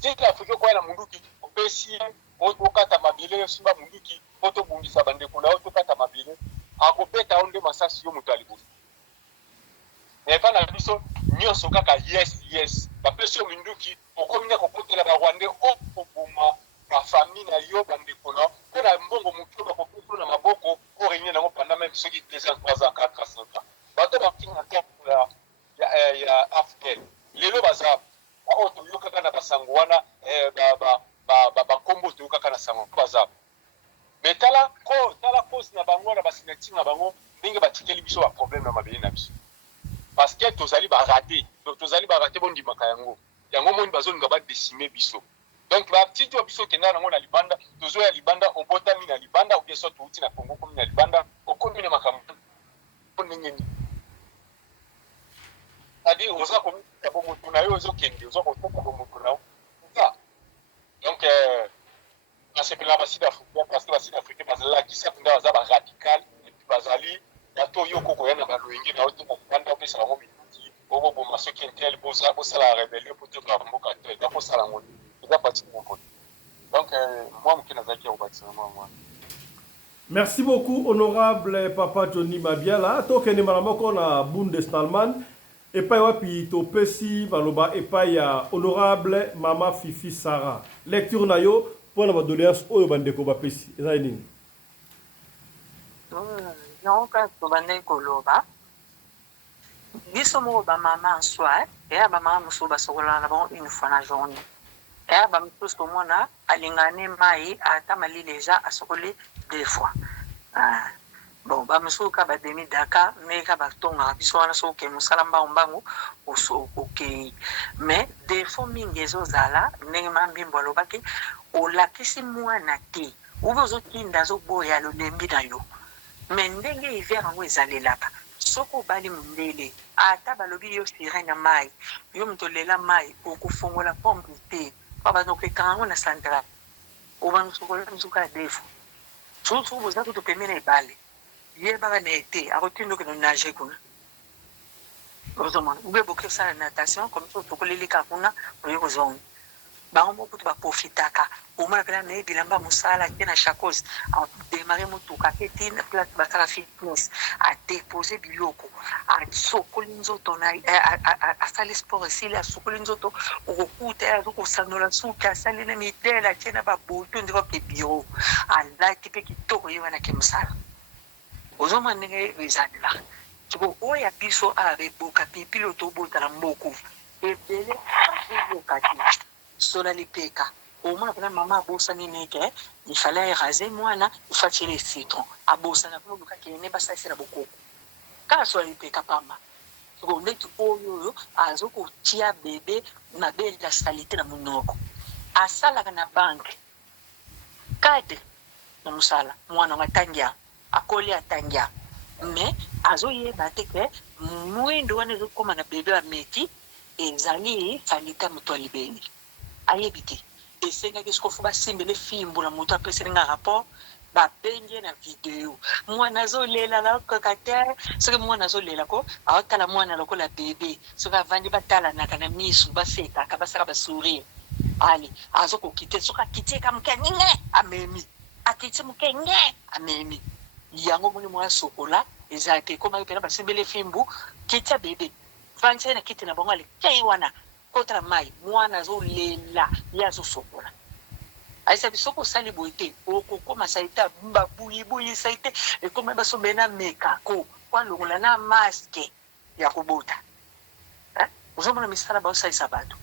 Sud-africain koya na munduki opesi okata mabele osimba munduki otobungisa bandeko na otokata mabele akopeta onde masasi yo moto alibosi. Epa na biso nyonso kaka yes bapesi yo munduki okomina kokotela barwandais okoboma bafamille na yo bandeko na mpe na mbongo motu bakopesa na maboko orenye nango pendant même soki 2 ans 3 ans 4 ans 5 ans bato bakinga te ya afghan lelo baza oyo toyokaka na basango wana bakombo toyokaka na sango baza mais tala cause na bango na basignature na bango ndenge batikeli biso baproblème na mabele na biso parce que tozali barate bondimaka yango moni bazolinga badesime biso. Donc batiti wa biso kenda nango na libanda tozoya libanda obotami na libanda ou bien soit touti na Congo komi na libanda okomi na makambo ndenge ni adi oza komi ka bomoto na yo ozokende oza kotoka bomoto na yo. Donc nasepela basud-africain parce que basud-africain bazalakisa kunda baza baradical et puis bazali bato oyo kokoya na baloyenge na oyo kanda opesa bango mituki okoboma soki intel bosala rebellion po toka mboka te ekakosala ngo eza pati moko. Donc moi moke nazalaki ya kobakisa moi. Merci beaucoup honorable Papa Johnny Mabiala tokende mbala moko na Bundestalman epai wapi topesi baloba epai ya honorable Mama Fifi Sarah lecture na yo pona badoléance oyo bandeko bapesi eza nini? Non ka tobande koloba biso moko bamama en soi eya bamama mosusu basokolana na bango une fois na journée eya bamisusu tomona alingani mai ata malili eja asokoli 2 fois. Bon bamisusu ka bademi daka me ka batongaka biso wana so oke mosala mbango okei mais defo mingi ezozala ndenge mambimbo alobaki olakisi mwana te ube ozotinda azoboya lolembi na yo mais ndenge hiver yango ezalelaka soki obali mondele ata balobi yo sirene na mai yo moto olela mai okofongola pompe te pa bazokekanga yango na central obandosokola misuka ya defo susu boza kutu pembe na ebale yebaka na ete akotinda okende nage kuna ozomona ube boki osala natation comme ça tokolelika kuna oye kozonga bango moko kutu baprofitaka omona mpena na ye bilamba mosala te na chakose ademare motuka te ti na place basala fitness adepose biloko asokoli nzoto asali sport esili asokoli nzoto okokuta azokosandola suki asali na midele atie na baboto ndeko ke biro alaki mpe kitoko ye wana ke mosala ozomona ndenge ezalela siko oyo ya biso abeboka pipili otobota na mboko ebele aboka te sola lipeka Au moins, quand maman a bossé il fallait raser moi, il fallait tirer les citrons. A bossé, il n'est pas ça, c'est la beaucoup. Quand soit il peut capable. Donc, on est tout à zoko tia bébé, ma belle la salité na monoko. A sala na banque. Kade na musala, mwana ngatangia, akoli atangia. Mais azo ye bateke, mwindo wane zo koma na bébé a meti, ezali falita muto libeni. Ayebite. Et c'est ce qu'on fait simbe les films pour la moto après c'est un rapport ba benje na vidéo moi nazo lela la kokate ce que moi nazo lela ko awatala mwana loko la bébé ce va vandi batala na kana misu baseka ka basaka ba sourire ali azo ko kite so ka kite ka mkenye amemi akite mkenye amemi yango moni moi sokola ezate koma pena ba simbe les films bu kite bébé vandi na kite na bongo ale kei wana kontra mai mwana zo lela ya zo sokola aisa bisoko sali boite okoko masaita babuyi saite e comme baso bena meka ko kwa longola na masque ya kobota uzomona misala ba saisa bato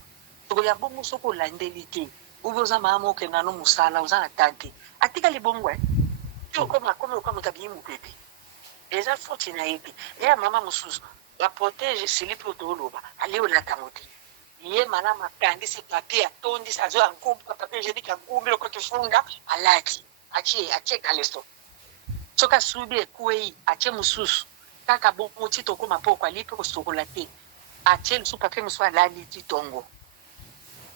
to ya bongo soko landelite uboza mama ke nano musala uzana tante atika libongo yo comme tabi mu pepe eza foti na ipi ya mama mususu la protège silipo doloba ali ola tamote ye malama kandisi papier tondi sazo ankumbu papier jedik ankumbu lo kokifunga alati achie kalesto soka subi ekuei achie mususu kaka bomo tito koma poko alipe ko sokolate achie su papier musu alali titongo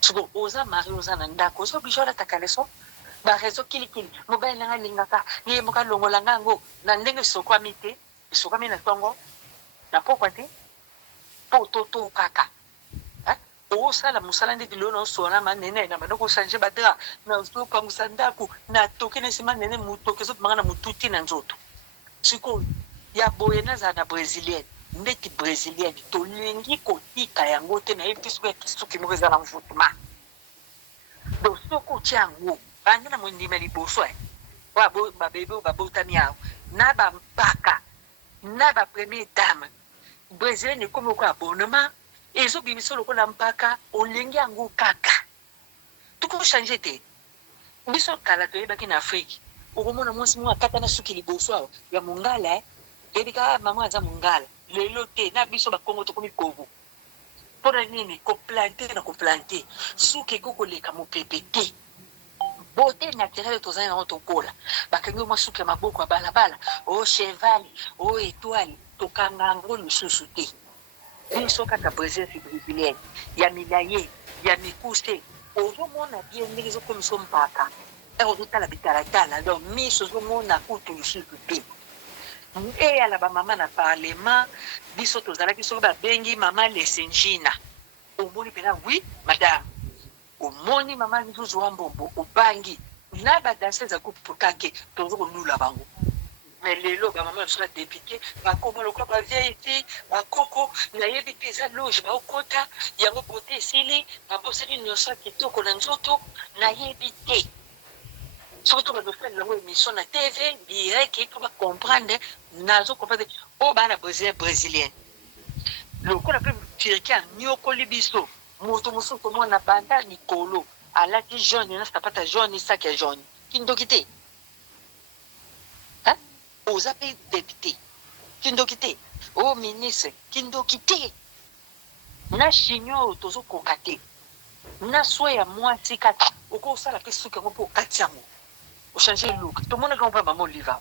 tuko oza mari oza na ndako so bijola takaleso ba rezo kilikili mobile nanga lingaka ye moka longola ngango na ndenge sokwa mite sokwa mina tongo na poko ate po toto kaka o sala musala ndi dilono sona manene na banoko sanje badra na so pa musandaku na tokene sima nene mutokezo mangana mututi na nzoto siko ya boyena za na brésilienne ndeti brésilienne to lingi kotika yango te na episu ya kisuki moza na mvutuma do soko chango banda na mwindima liboso wa bo ba bebe ba botami yao na ba mpaka na ba premier dame brésilienne comme ko abonnement ezo bibiso lokola mpaka olengi yango kaka tuko changer te biso kala toyebaki na afrique okomona mwasi mwa kata na suki liboso awo ya mongala edika mama aza mongala lelo te na biso bakongo tokomi kovu mpona nini koplante suki ekokoleka mopepe te beauté naturelle tozali nango tokola bakangi mwa suki ya maboko ya balabala o cheval o étoile tokanga yango lisusu te biso kaka présence brésilienne ya milaye ya mikuse ozomona bien ndenge ezokomisa mpaka ozotala bitalatala donc miso ozomona kutu lisusu te eyala bamama na parlement biso tozalaki soki babengi mama lesenjina omoni mpena wi madame omoni mama lisusu wa mbombo obangi na badanse eza kupukake tozokolula bango mais lelo bamama biso badepute bakoma lokola bavieille te bakoko nayebi te eza loge baokota yango kote esili baboseli nyonso ya kitoko na nzoto nayebi te soki to badofele yango émission na tv direct to bacomprendre nazokomprendre oyo bana brésilienne lokola mpe turki anyokoli biso moto mosusu komona banda likolo alati jaune na sapata jaune saki ya jaune kindoki te oza mpe député kindoki te o ministre kindoki te na chignon oyo tozokoka te na swe ya mwasi kati okosala mpe suki yango mpo okati yango ochange look tomonaki yango mpe mama oliva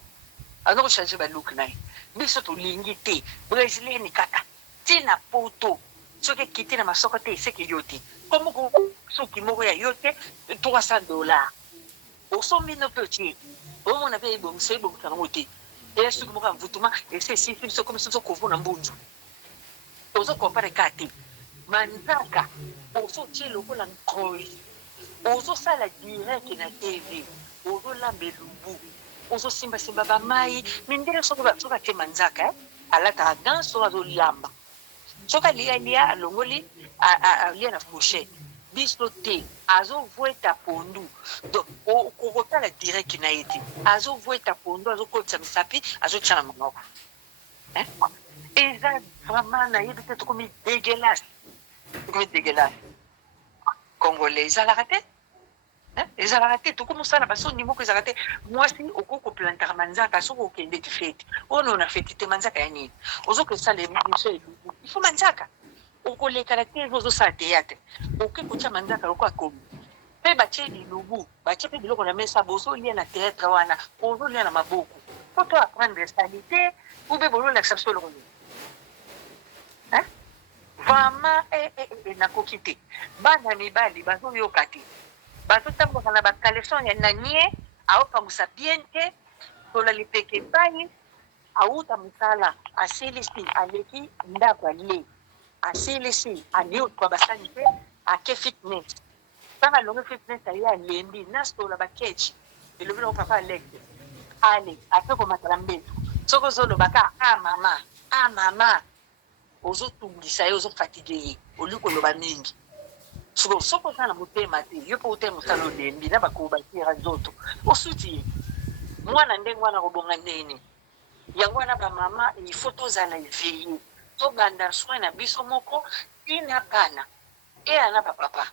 azoko ochange balook na ye biso tolingi te brésilienne kaka ntina poto soki ekiti na masoko te eseki yo te komoko suki moko ya yo te $300 osombino mpe otie omona mpe ebongisa nango te eya suki moko ya mvutuma ese esisi biso komi biso kovuna mbunzu ozokompare ka te manzaka ozotie lokola nkoi ozosala direct na tv ozolamba elubu ozosimbasimba bamai mindele soki atie manzaka alataka gan soki azolamba soki alialia alongoli alia na fourchette biso te azovweta pondu donc okotala direct na ye te azovweta pondu azokotisa misapi azotia na monoko eza vraiment nayebi te tokomi dégueulasse congolais ezalaka te ezalaka te tokomosala basoni moko ezalaka te mwasi okoki koplantaka manzaka soki okende ti feti oyo na feti te manzaka ya nini ozokosala émission elubu ifo manzaka okolekala te ozosala teyate okoki kotia manzaka loko akomi mpe batie lilubu batie mpe biloko na mesa bozolia na théâtre wana ozolia na maboko po to apprendre salite ube bololakisa biso eloko nini vraiment nakoki te bana mibali bazoyoka te bazotamboka na bakaleson ya na nie aopangusa bien te tola lipeke epai auta mosala asilisi aleki ndako alie asilisi aliotwa basani te ake fitness ntango alongi fitness aye alembi nasola bakechi elobi nango papa aleke ale ape komatala mbeto soki ozolobaka mama ozotungisa ye ozofatige ye oli koloba mingi soki oza na motema te yo mpo otema mosala olembi na bakobakira nzoto osuti ye mwana ndenge wana kobonga ndeni yango wana bamama ifo tozala eveye tobanda soin na biso moko tina bana eya na bapapa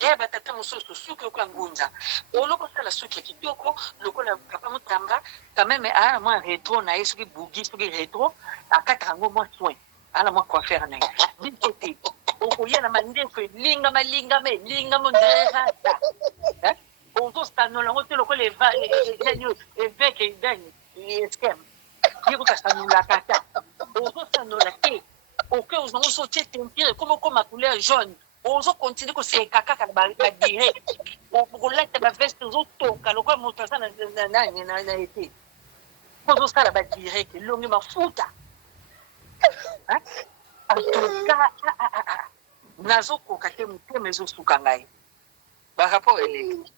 eya batata mosusu suki okoya ngunza olokosala suki ya kitoko lokola papa motamba kameme aya na mwa retro na ye soki bugi soki retro akataka yango mwa soin ana mwa coiffeur na ye biso te okoya na mandefu elingama elingama nderata ozosanola yango te lokola eveke edani eskem ye kokasanolaka ta ozosanola te oke ozango so tie tentire komokoma couleur jaune ozokontinue koseka kaka na badirect okolata baveste ozotoka lokola moto aza nani na ete ozosala badirect elongi mafuta antuka nazokoka te motema ezosuka ngai barapport eleki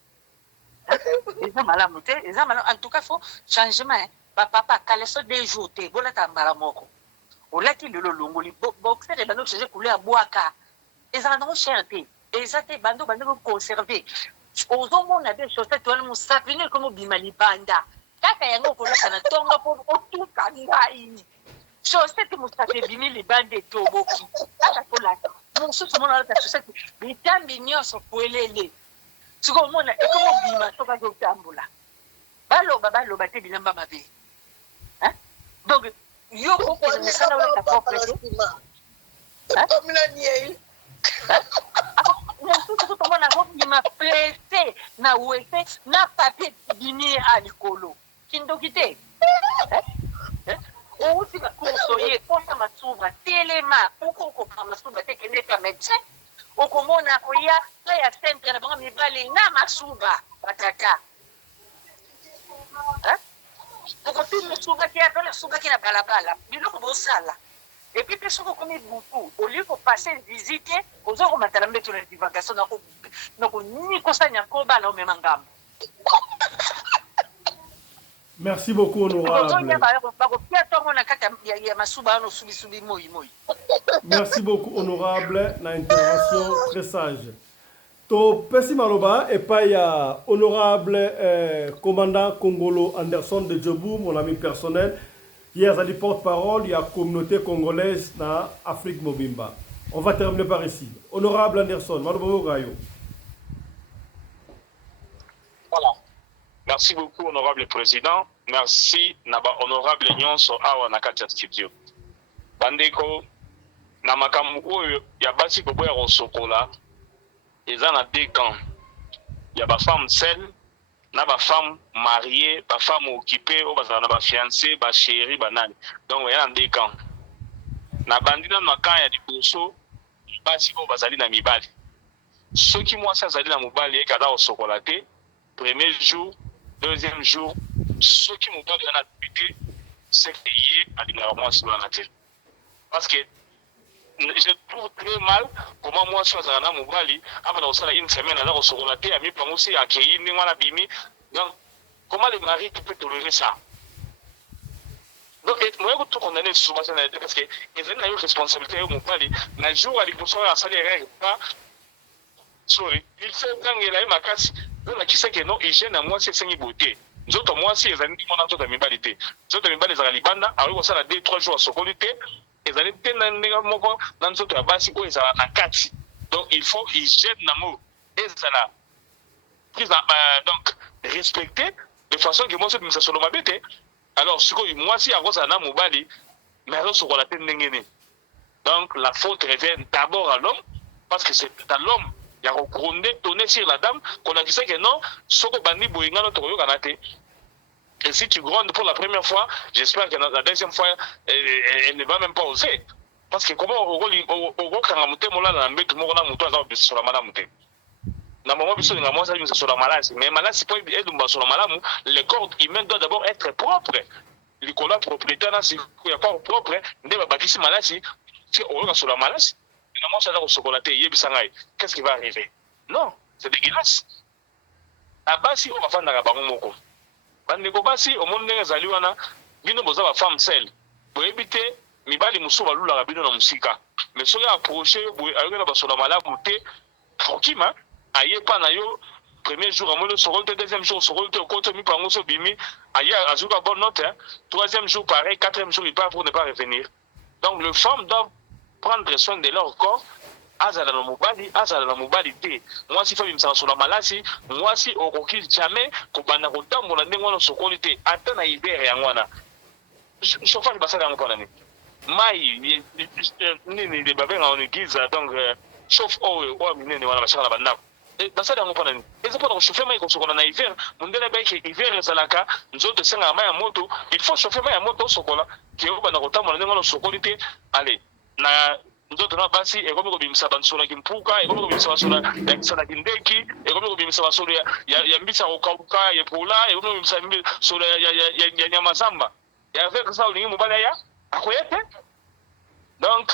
eza malamu te eza malamu antuka fo changement bapapa kaleso 2 jours te bolata mbala moko olati lelo longoli boxer ebando change couleur ya bwaka ezala nango cher te eza te bando bandeko conserve ozomona be chaussette wana mosapini ekomobima libanda kaka yango okolata na tonga mpo otuka ngai chaussette mosapi ebimi libanda etoboki kaka tolata mosusu mona alata chaussette bitambi nyonso poelele siko omona ekomobima soki azotambola baloba te bilamba mabe donc yo kokende mosala olata propre mosusu tomona kobima presse na wese na papier bimi a likolo kindoki te outi bakurso ye posa masuba telema okokoka masuba te kende ka médecin okomona koya ya centre na bango mibali na masuba batata okopima osubaki atola subaki na balabala biloko bosala epuis mpe soki okomi butu olie kopase visite oza komatala mbeto na divagation na konikosanya ko bana omema ngambo. Merci beaucoup, honorable. Merci beaucoup, honorable. Na intervention très sage. To pesi maloba et pas ya honorable commandant Congolo Anderson de Djobou, mon ami personnel. Hier, il porte-parole, il y a communauté congolaise dans Afrique Mobimba. On va terminer par ici. Honorable Anderson, voilà. Merci beaucoup, honorable président. Merci, naba honorable Nyonso Awa Nakatia Studio. Bandeko, namakamu oyo ya basi koboya rosokola. Ils ont deux camps. Il y a des femmes seules, des femmes mariées, des femmes occupées, des fiancées, des chéries, des nanny. Donc il y a deux camps. Na bandina na camp ya diposo, basi ko bazali na mibali. Ceux qui moi ça zali na mobali ekada osokolaté, premier jour, deuxième jour, ceux qui mobali na débuté, c'est que yé alinga moi sur la terre. Parce que je trouve très mal comment moi je suis à Mobali après une semaine à la Sorolaté à mi aussi à Kéi ni la bimi. Donc comment les maris peuvent tolérer ça? Donc moi je trouve condamné souvent parce que ils ont une responsabilité au Mobali. Le jour à l'imposition à salaire pas sorry il faut quand il a eu ma casse donc qui sait que non hygiène à moi c'est sans beauté. Nzoto moi si ils ont dit mon nzoto mibalité. Nzoto mibali za libanda alors ça la 2-3 jours à Sokolité. Donc il faut hygiène d'amour. Et ça donc respecter de façon que moi c'est solo mabete. Alors ce que moi si à cause na mobali mais alors sur la tête n'engene. Donc la faute revient d'abord à l'homme parce que c'est à l'homme il y a recourondé donner sur la dame qu'on a dit que non soko bandi boyinga no toyo kanate. Et si tu grondes pour la première fois, j'espère que la deuxième fois elle ne va même pas oser. Parce que comment au kangamute mola na mbetu moko na mutu aza biso la malamu te. Na moment biso nga moi ça biso sur la malasi, mais malasi pour edumba sur la malamu, le corps humain doit d'abord être propre. Le corps propriétaire na si il y a pas propre, ndeba bakisi malasi, si on sur la malasi. Na moi ça là au chocolaté yebisa ngai. Qu'est-ce qui va arriver? Non, c'est dégueulasse. Na basi on va faire na bango moko. Bandeko basi omoni ndenge ezali wana bino boza ba femme seule boyebi te mibali mosusu balulaka bino na mosika mais soki approche yo boye ayoki na basola malamu te okima aye pa na yo premier jour amoni sokoli te deuxième jour sokoli te okoti mipango so bimi aye azwi ka bonne note troisième jour pareil quatrième jour il part pour ne pas revenir. Donc les femmes doivent prendre soin de leur corps. Azala na mobali te moi si fami msala sola malasi moi si okoki jamais kobanda kotambola ndenge wana sokoli te ata na hiver yango wana chauffage basala yango mpona nini mai nini de babenga on église donc chauffe oyo minene wana basala na bandako basala yango mpona nini eza mpona kochauffe mai kosokola na hiver mondele bayeke hiver ezalaka nzoto esengaka mai ya moto il faut chauffe mai ya moto osokola ke obanda kotambola ndenge wana osokoli te ale na nzoto na basi ekomi kobimisa bansolo ya kimpuka ekomi kobimisa basolo ya kisala kindeki ekomi kobimisa basolo ya mbisa kokauka ya pola ekomi kobimisa solo ya nyama zamba ya avec ça olingi mobali aya akoya te. Donc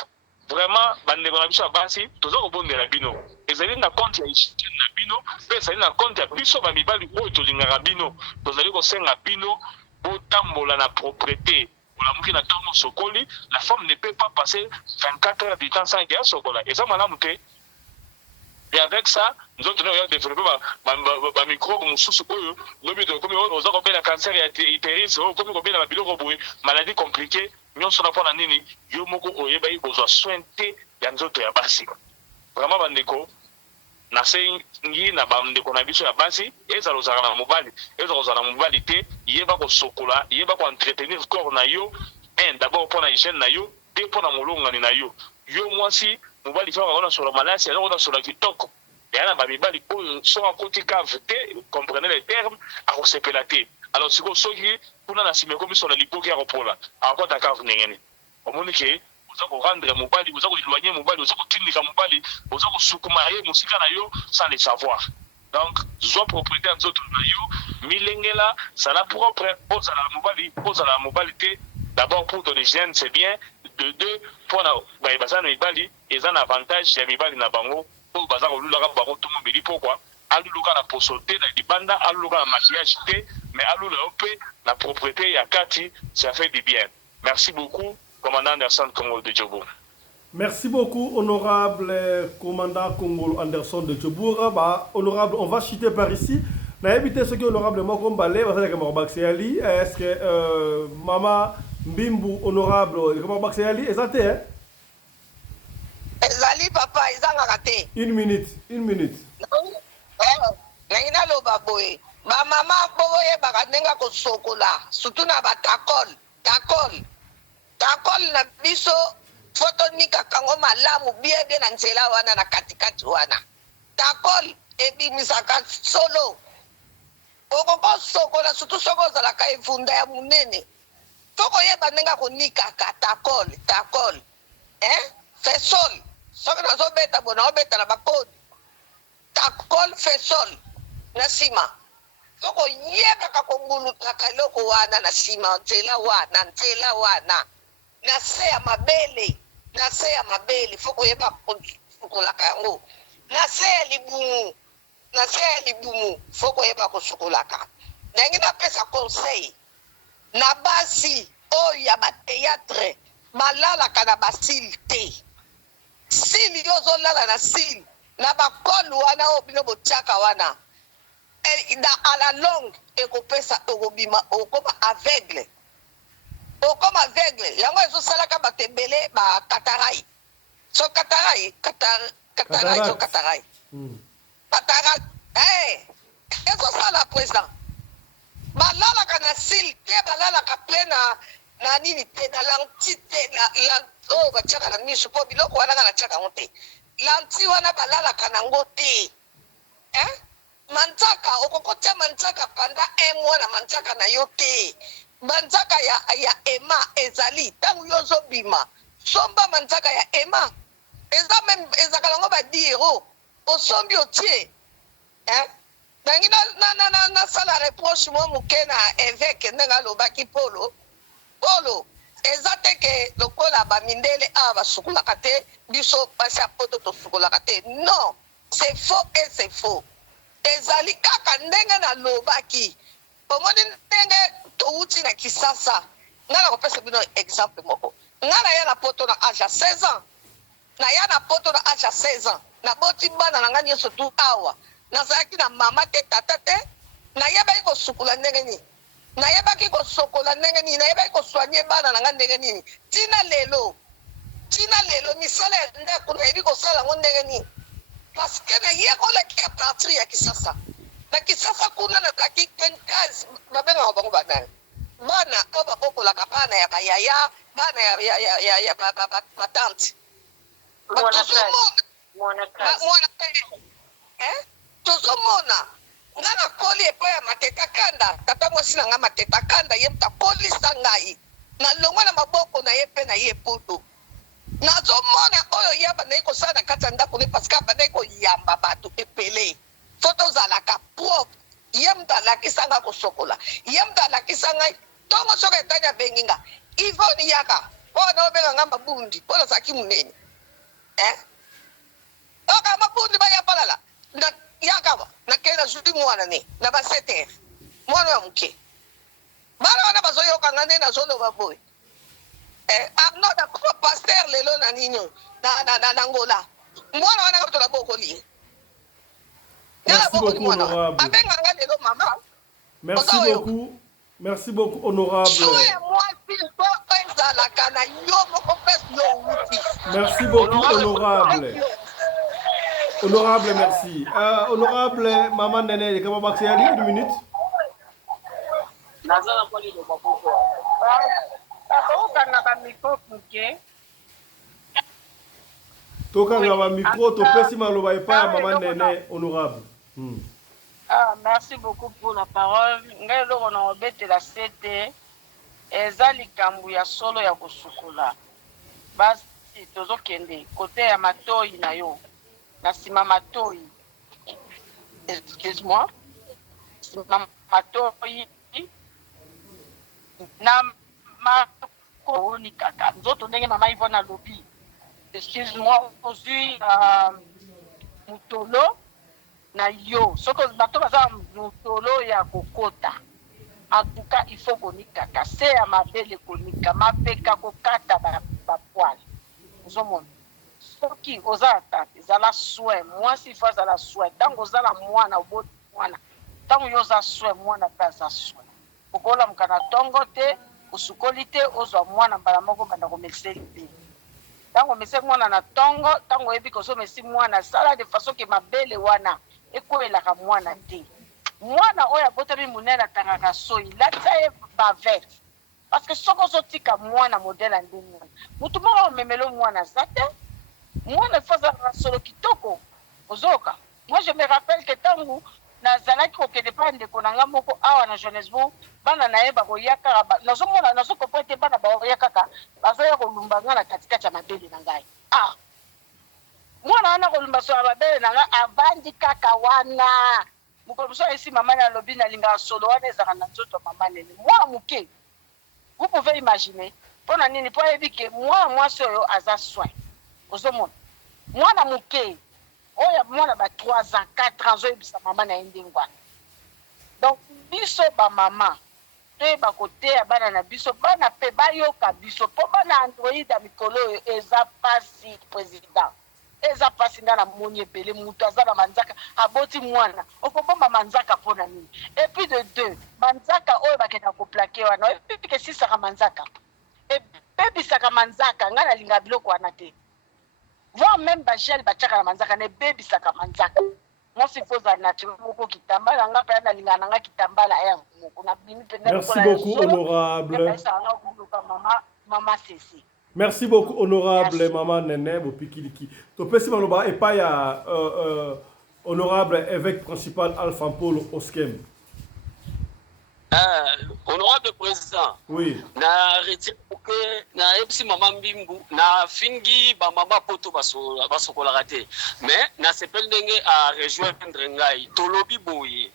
vraiment bandeko na biso ya basi toza kobondela bino ezali na compte ya hygiène na bino mpe ezali na compte ya biso bamibali oyo tolingaka bino tozali kosenga bino botambola na propreté. La femme ne peut pas passer 24 heures du temps sans qu'elle soit et ça malamu te. Et avec ça nous avons développé ma micro comme sous oyo lobi to comme on a la cancer ya utérus comme combien la biloko boye maladie compliquée nyonso na pona nini yo moko oyeba yi besoin soin te ya nzoto ya basi. Vraiment bandeko na sengi na bandeko na biso ya basi ezalo zaka na mobali ezalo zaka na mobali te yeba ko sokola yeba ko entretenir corps na yo d'abord pour la hygiène na yo deux pour na molongani na yo yo mwasi mobali fa ona sur la malasi alors on sur la kitoko ya na ba mibali oyo so akoti cave te comprenez les termes a kosepela te alors siko soki kuna na sime komi sur la lipoki ya kopola akota cave ngene omoni ke oza ko rendre mobali oza ko éloigner mobali oza ko tindika mobali oza ko sukuma ye musika na yo sans le savoir. Donc soit propriété en zoto na yo milengela sala propre oza la mobalité d'abord pour ton hygiène c'est bien de deux pour na ba bazana mibali eza na avantage ya mibali na bango pour baza ko lulaka bango tout mobili pourquoi aluluka na posote na libanda aluluka na maquillage te mais alula ope la propriété ya kati ça fait du bien. Merci beaucoup commandant Anderson Congo de Djobo. Merci beaucoup, honorable commandant Congo Anderson de Djoboura. Bah, honorable, on va chuter par ici. Na évité ce que honorable Mokombale va faire comme Baxéali. Est-ce que Maman Mbimbu, honorable, comme Baxéali, est athée, hein? Ezali papa, ezanga raté. Une minute. Naina lo baboye. Ba mama boye bakadenga ko sokola. Surtout na ba takol na biso foto nika kango malamu biebe na nzela wana na katikati wana. Takol ebimisaka solo. Okoko sokola surtout soko zalaka evunda ya munene. Toko yeba nenga ko nika ka takol. Fesol. Soko na zo beta bona obeta na bakodi. Takol fesol na sima. Toko yeba ka kongulu takaloko wana na sima nzela wana. Na se ya mabele foko yeba kosukola kango na se ya libumu foko yeba kosukola ka ndenge na pesa conseil na basi oyo ya ba théâtre balalaka na basili te sili yozolala na sili na bakolu wana oyo bino botiaka wana à la longue ekopesa okobima okoma aveugle yango ezosalaka bato ebele bakatarai so katarai ezosala président balalaka na sile te balalaka mpe na nini te na lanti te oyo batiaka na miso mpo biloko wana nga natiaka yango te lanti wana balalaka nango te manzaka okokotia manzaka panda 1 mois na manzaka na yo te manzaka ya ema ezali ntango yo ozobima somba manzaka ya ema ezaka nango badiro osombi otie nangi nasala reproche mo moke na évêque ndenge alobaki polo eza te ke lokola bamindele awa basukolaka te biso pasi ya poto tosukolaka te non c'est faux et c'est faux ezali kaka ndenge nalobaki omoni ndenge touti na kisasa nga na kopesa bino exemple moko nga naya na poto na age ya 16 ans naya na poto na age ya 16 ans naboti bana na nga nyonso tu awa nazalaki na mama te tata te nayebaki kosukola ndenge nini nayebaki kosokola ndenge nini nayebaki koswanye bana na nga ndenge nini tina lelo misala ya ndako nayebi kosala yango ndenge nini parce que nayekolaki ya partir ya kisasa na kisasa kuna nazalaki kenkaz babengaka bango banani bana oyo babokolaka bana ya bayaya bana ya batante tozomona nga nakoli epai ya mateta kanda tata mwasi na nga mateta kanda ye mutu akolisa ngai nalongwa na maboko na ye mpe na ye poto nazomona oyo ye bandaki kosala na kati ya ndako ne parceke bandaki koyamba bato epele fo tozalaka propre ye mutu alakisa ngai kosokola ye mutu alakisa ngai ntongo soki etani abengi nga ivoni yaka oyo naobenga ngai mabundi mpo nazalaki monene oka mabundi baya palala yakawa nakei nazwi mwana ne na ba 7 heures mwana ya moke bana wana bazoyoka nga nde nazoloba boye arno na paster lelo na nini na ngola mwana wana nga tola bokoli ye abenga nga lelo mama merci beaucoup honorable ezalaka na yo moko mpe yo wuti merci beaucoup honorable honorable merci honorable mama nene kama bakse ya 1 minute nazala kwa lilo bakoko tokanga ba micro muke tokanga ba micro topesi maloba epa ya mama nene honorable merci beaucoup pour la parole ngai loko na obetela sete eza likambo ya solo ya kosukola basi tozokende kote ya matoi na yo na nsima matoi excuse-moi nsima matoi na makoni kaka nzoto ndenge mama ivona lobi excuse-moi ozwi mutolo na yo soki bato baza mutolo ya kokota atuka il faut konikaka se ya mabele konika mapeka kokata bapoile ozomona soki oza tante ezala soin mwasi ifo azala soin ntango ozala mwana oboti mwana ntango yo oza soin mwana mpe aza soin okolamuka na ntongo te osukoli te ozwa mwana mbala moko banda komeseli mpe ntango omeseli mwana na ntongo ntango oyebi kozomesi mwana sala de façon ke mabele wana ekwelaka mwana te mwana oyo abotami monene atangaka soi latia ye bavete parce que soki ozotika mwana modele andeni wana mutu moko omemeli mwana aza te mwana ifo azalaka solo kitoko ozoka moi je me rappelle ke ntango nazalaki kokende mpa ndeko na nga moko awa na Johannesburg bana na ye bakoya kaka nazomona nazokopa te bana bakoya kaka bazoya kolumba nga na katikati ya mabele na ngai mwana wana kolumba so ya mabele na ngai avandi kaka wana mokolo mosusu esi mama na alobi nalingaka solo wana ezalaka na nzoto mama nene mwana moke vous pouvez imaginer mpo na nini mpo ayebi ke mwana mwasi oyo aza soin ozomona mwana moke oyo mwana ba 3 ans 4 ans oyebisa mama na ye ndenge wana donc biso bamama toyeba koteya bana na biso bana mpe bayoka biso mpo bana android ya mikolo oyo eza pasi président eza pasi nga na moni ebele mutu aza na manzaka aboti mwana okobomba manzaka mpo na nini epuis de 2 manzaka oyo bakenda koplake wana epike esisaka manzaka ebebisaka manzaka nga nalinga biloko wana te voir même bagel batiaka na manzaka na ebebisaka manzaka mwasi fo ozala naturel moko kitambala nga mpe nalingana nga kitambala ya moko na bimi mpenza Merci beaucoup, honorable. mama Cécile. Merci beaucoup, honorable Maman Nene Bopikiliki. Topesi maloba et pas ya honorable évêque principal Alpha Paul Oskem. Honorable président, oui. Na retire que na epsi mama mbimbu na fingi ba mama poto basokola raté mais na sepel ndenge a rejoindre ngai tolobi boye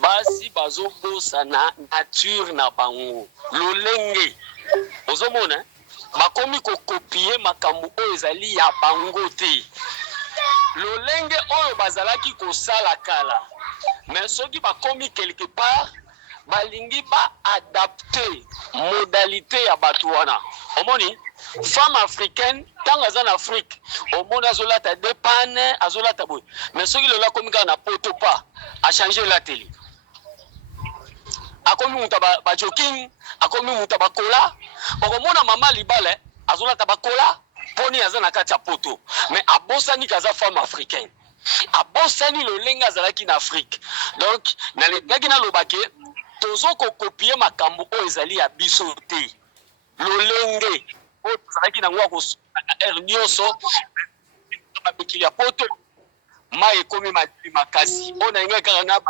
basi bazobosa na nature na bango lolenge ozomona bakomi kokopie makambo oyo ezali ya bango te lolenge oyo bazalaki kosala kala mais soki bakomi quelque part balingi ba adapter modalité ya bato wana omoni femme africaine tanga za na Afrique omoni azolata dépane azolata boy mais soki lola komi ka na poto pa a changer la télé akomi muta ba jogging akomi muta ba kola okomona mama libale azolata ba kola poni aza na kati ya poto mais abosani kaza femme africaine abosani lolenge azalaki na Afrique donc nalingaki na lobake tozo kokopie makambo oyo ezali ya biso te lolenge oyo tozalaki nango ya kosaka air nyonso bamikili ya poto mai ekomi makasi oyo nalingai kaka na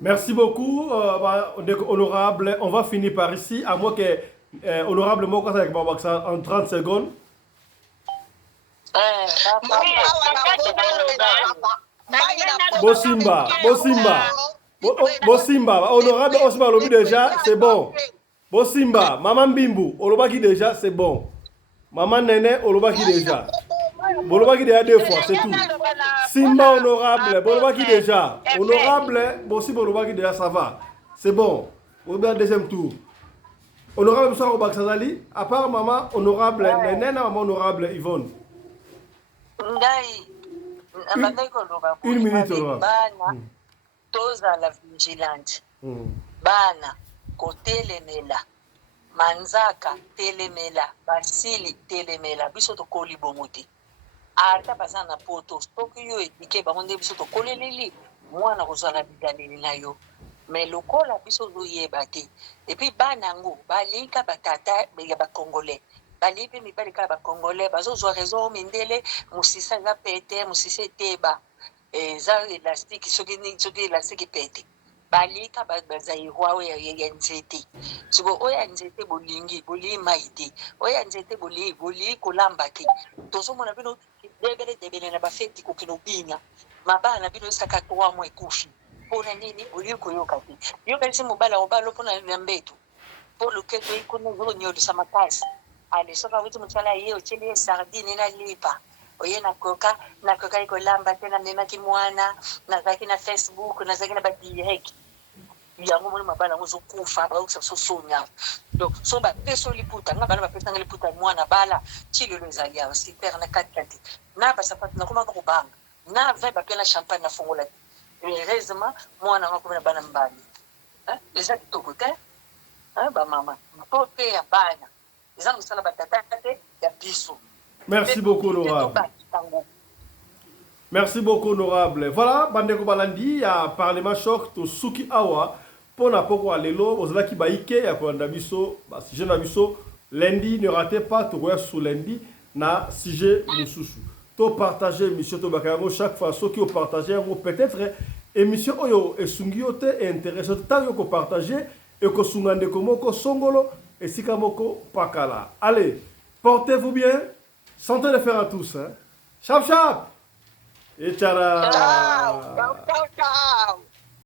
Merci beaucoup, honorable. On va finir par ici, à moins que honorable Moko avec Babaksa en 30 secondes. Bosimba, honorable Osma Lobi déjà, c'est bon. Bosimba, Maman Bimbu, Olobaki déjà, c'est bon. Maman Nene, Olobaki déjà. Bolobaki déjà 2 fois, c'est tout. Simba honorable, Bolobaki déjà. Honorable, Bossi Bolobaki déjà, ça va. C'est bon. On va au deuxième tour. Honorable Moussa Robak Sazali, à part maman honorable Nene, maman honorable Yvonne. Une minute, honorable. Tozala vigilante. Bana, kotelemela. Manzaka, telemela. Basili, telemela. Biso tokoli bomuti. Ata bazana poto. Stoki yo etike bamonde biso tokoleleli. Mwana kozala bidaleli na yo. Mais lokola biso zoyeba te. Et puis banango, balika batata ya ba Congolais. Balipe mibali kala ba Congolais, bazozwa raison mindele, musisa za pete, musisa teba. Eza elastique soki elastique pete. Balika bazairwa ya nzete. Siko oya nzete bolingi, boli maite. Oya nzete boli kolamba te. Tozomona bino debele na bafeti kokino binya. Mabana bino saka 3 mois ekufi. Pona nini boli koyoka te. Yoka isi mobala obalo pona na mbeto. Polo keto ikono zonyo de samakasi. Ale soka witu mutala yeo chele sardine na lipa. Oye nakoka iko lamba tena memaki mwana nazaki na Facebook nazaki na ba direct yango mwana mabala ngozo kufa ba ukisa sosonya donc so ba peso liputa ngaba ba pesa ngaliputa mwana bala chilo lezali ya super na kati na ba sapatu na kuma ko banga na va ba pena champagne na fongola heureusement mwana ngako na bana mbali les actes to côté ba mama mpope ya bana les amis sala ba tata ya biso. Merci beaucoup, honorable. Merci beaucoup, honorable. Voilà, Bandeko Balandi, il y a Parlement Choc, to Suki Awa, pour na poko alelo, aux laki baike, ya kwa ndabiso, si je n'abiso, lundi, ne ratez pas, to voyage sous lundi, na sujet mususu. To partager, monsieur Tobakayango, chaque fois, ceux qui ont partagé, peut-être, émission oyo, et sungiote, et intéressant, tant que partager, et que sungande komoko, songolo, et sikamoko, pakala. Allez, portez-vous bien. Santé de faire à tous. Hein. Chap chap. Et tchara. Ciao, ciao, ciao.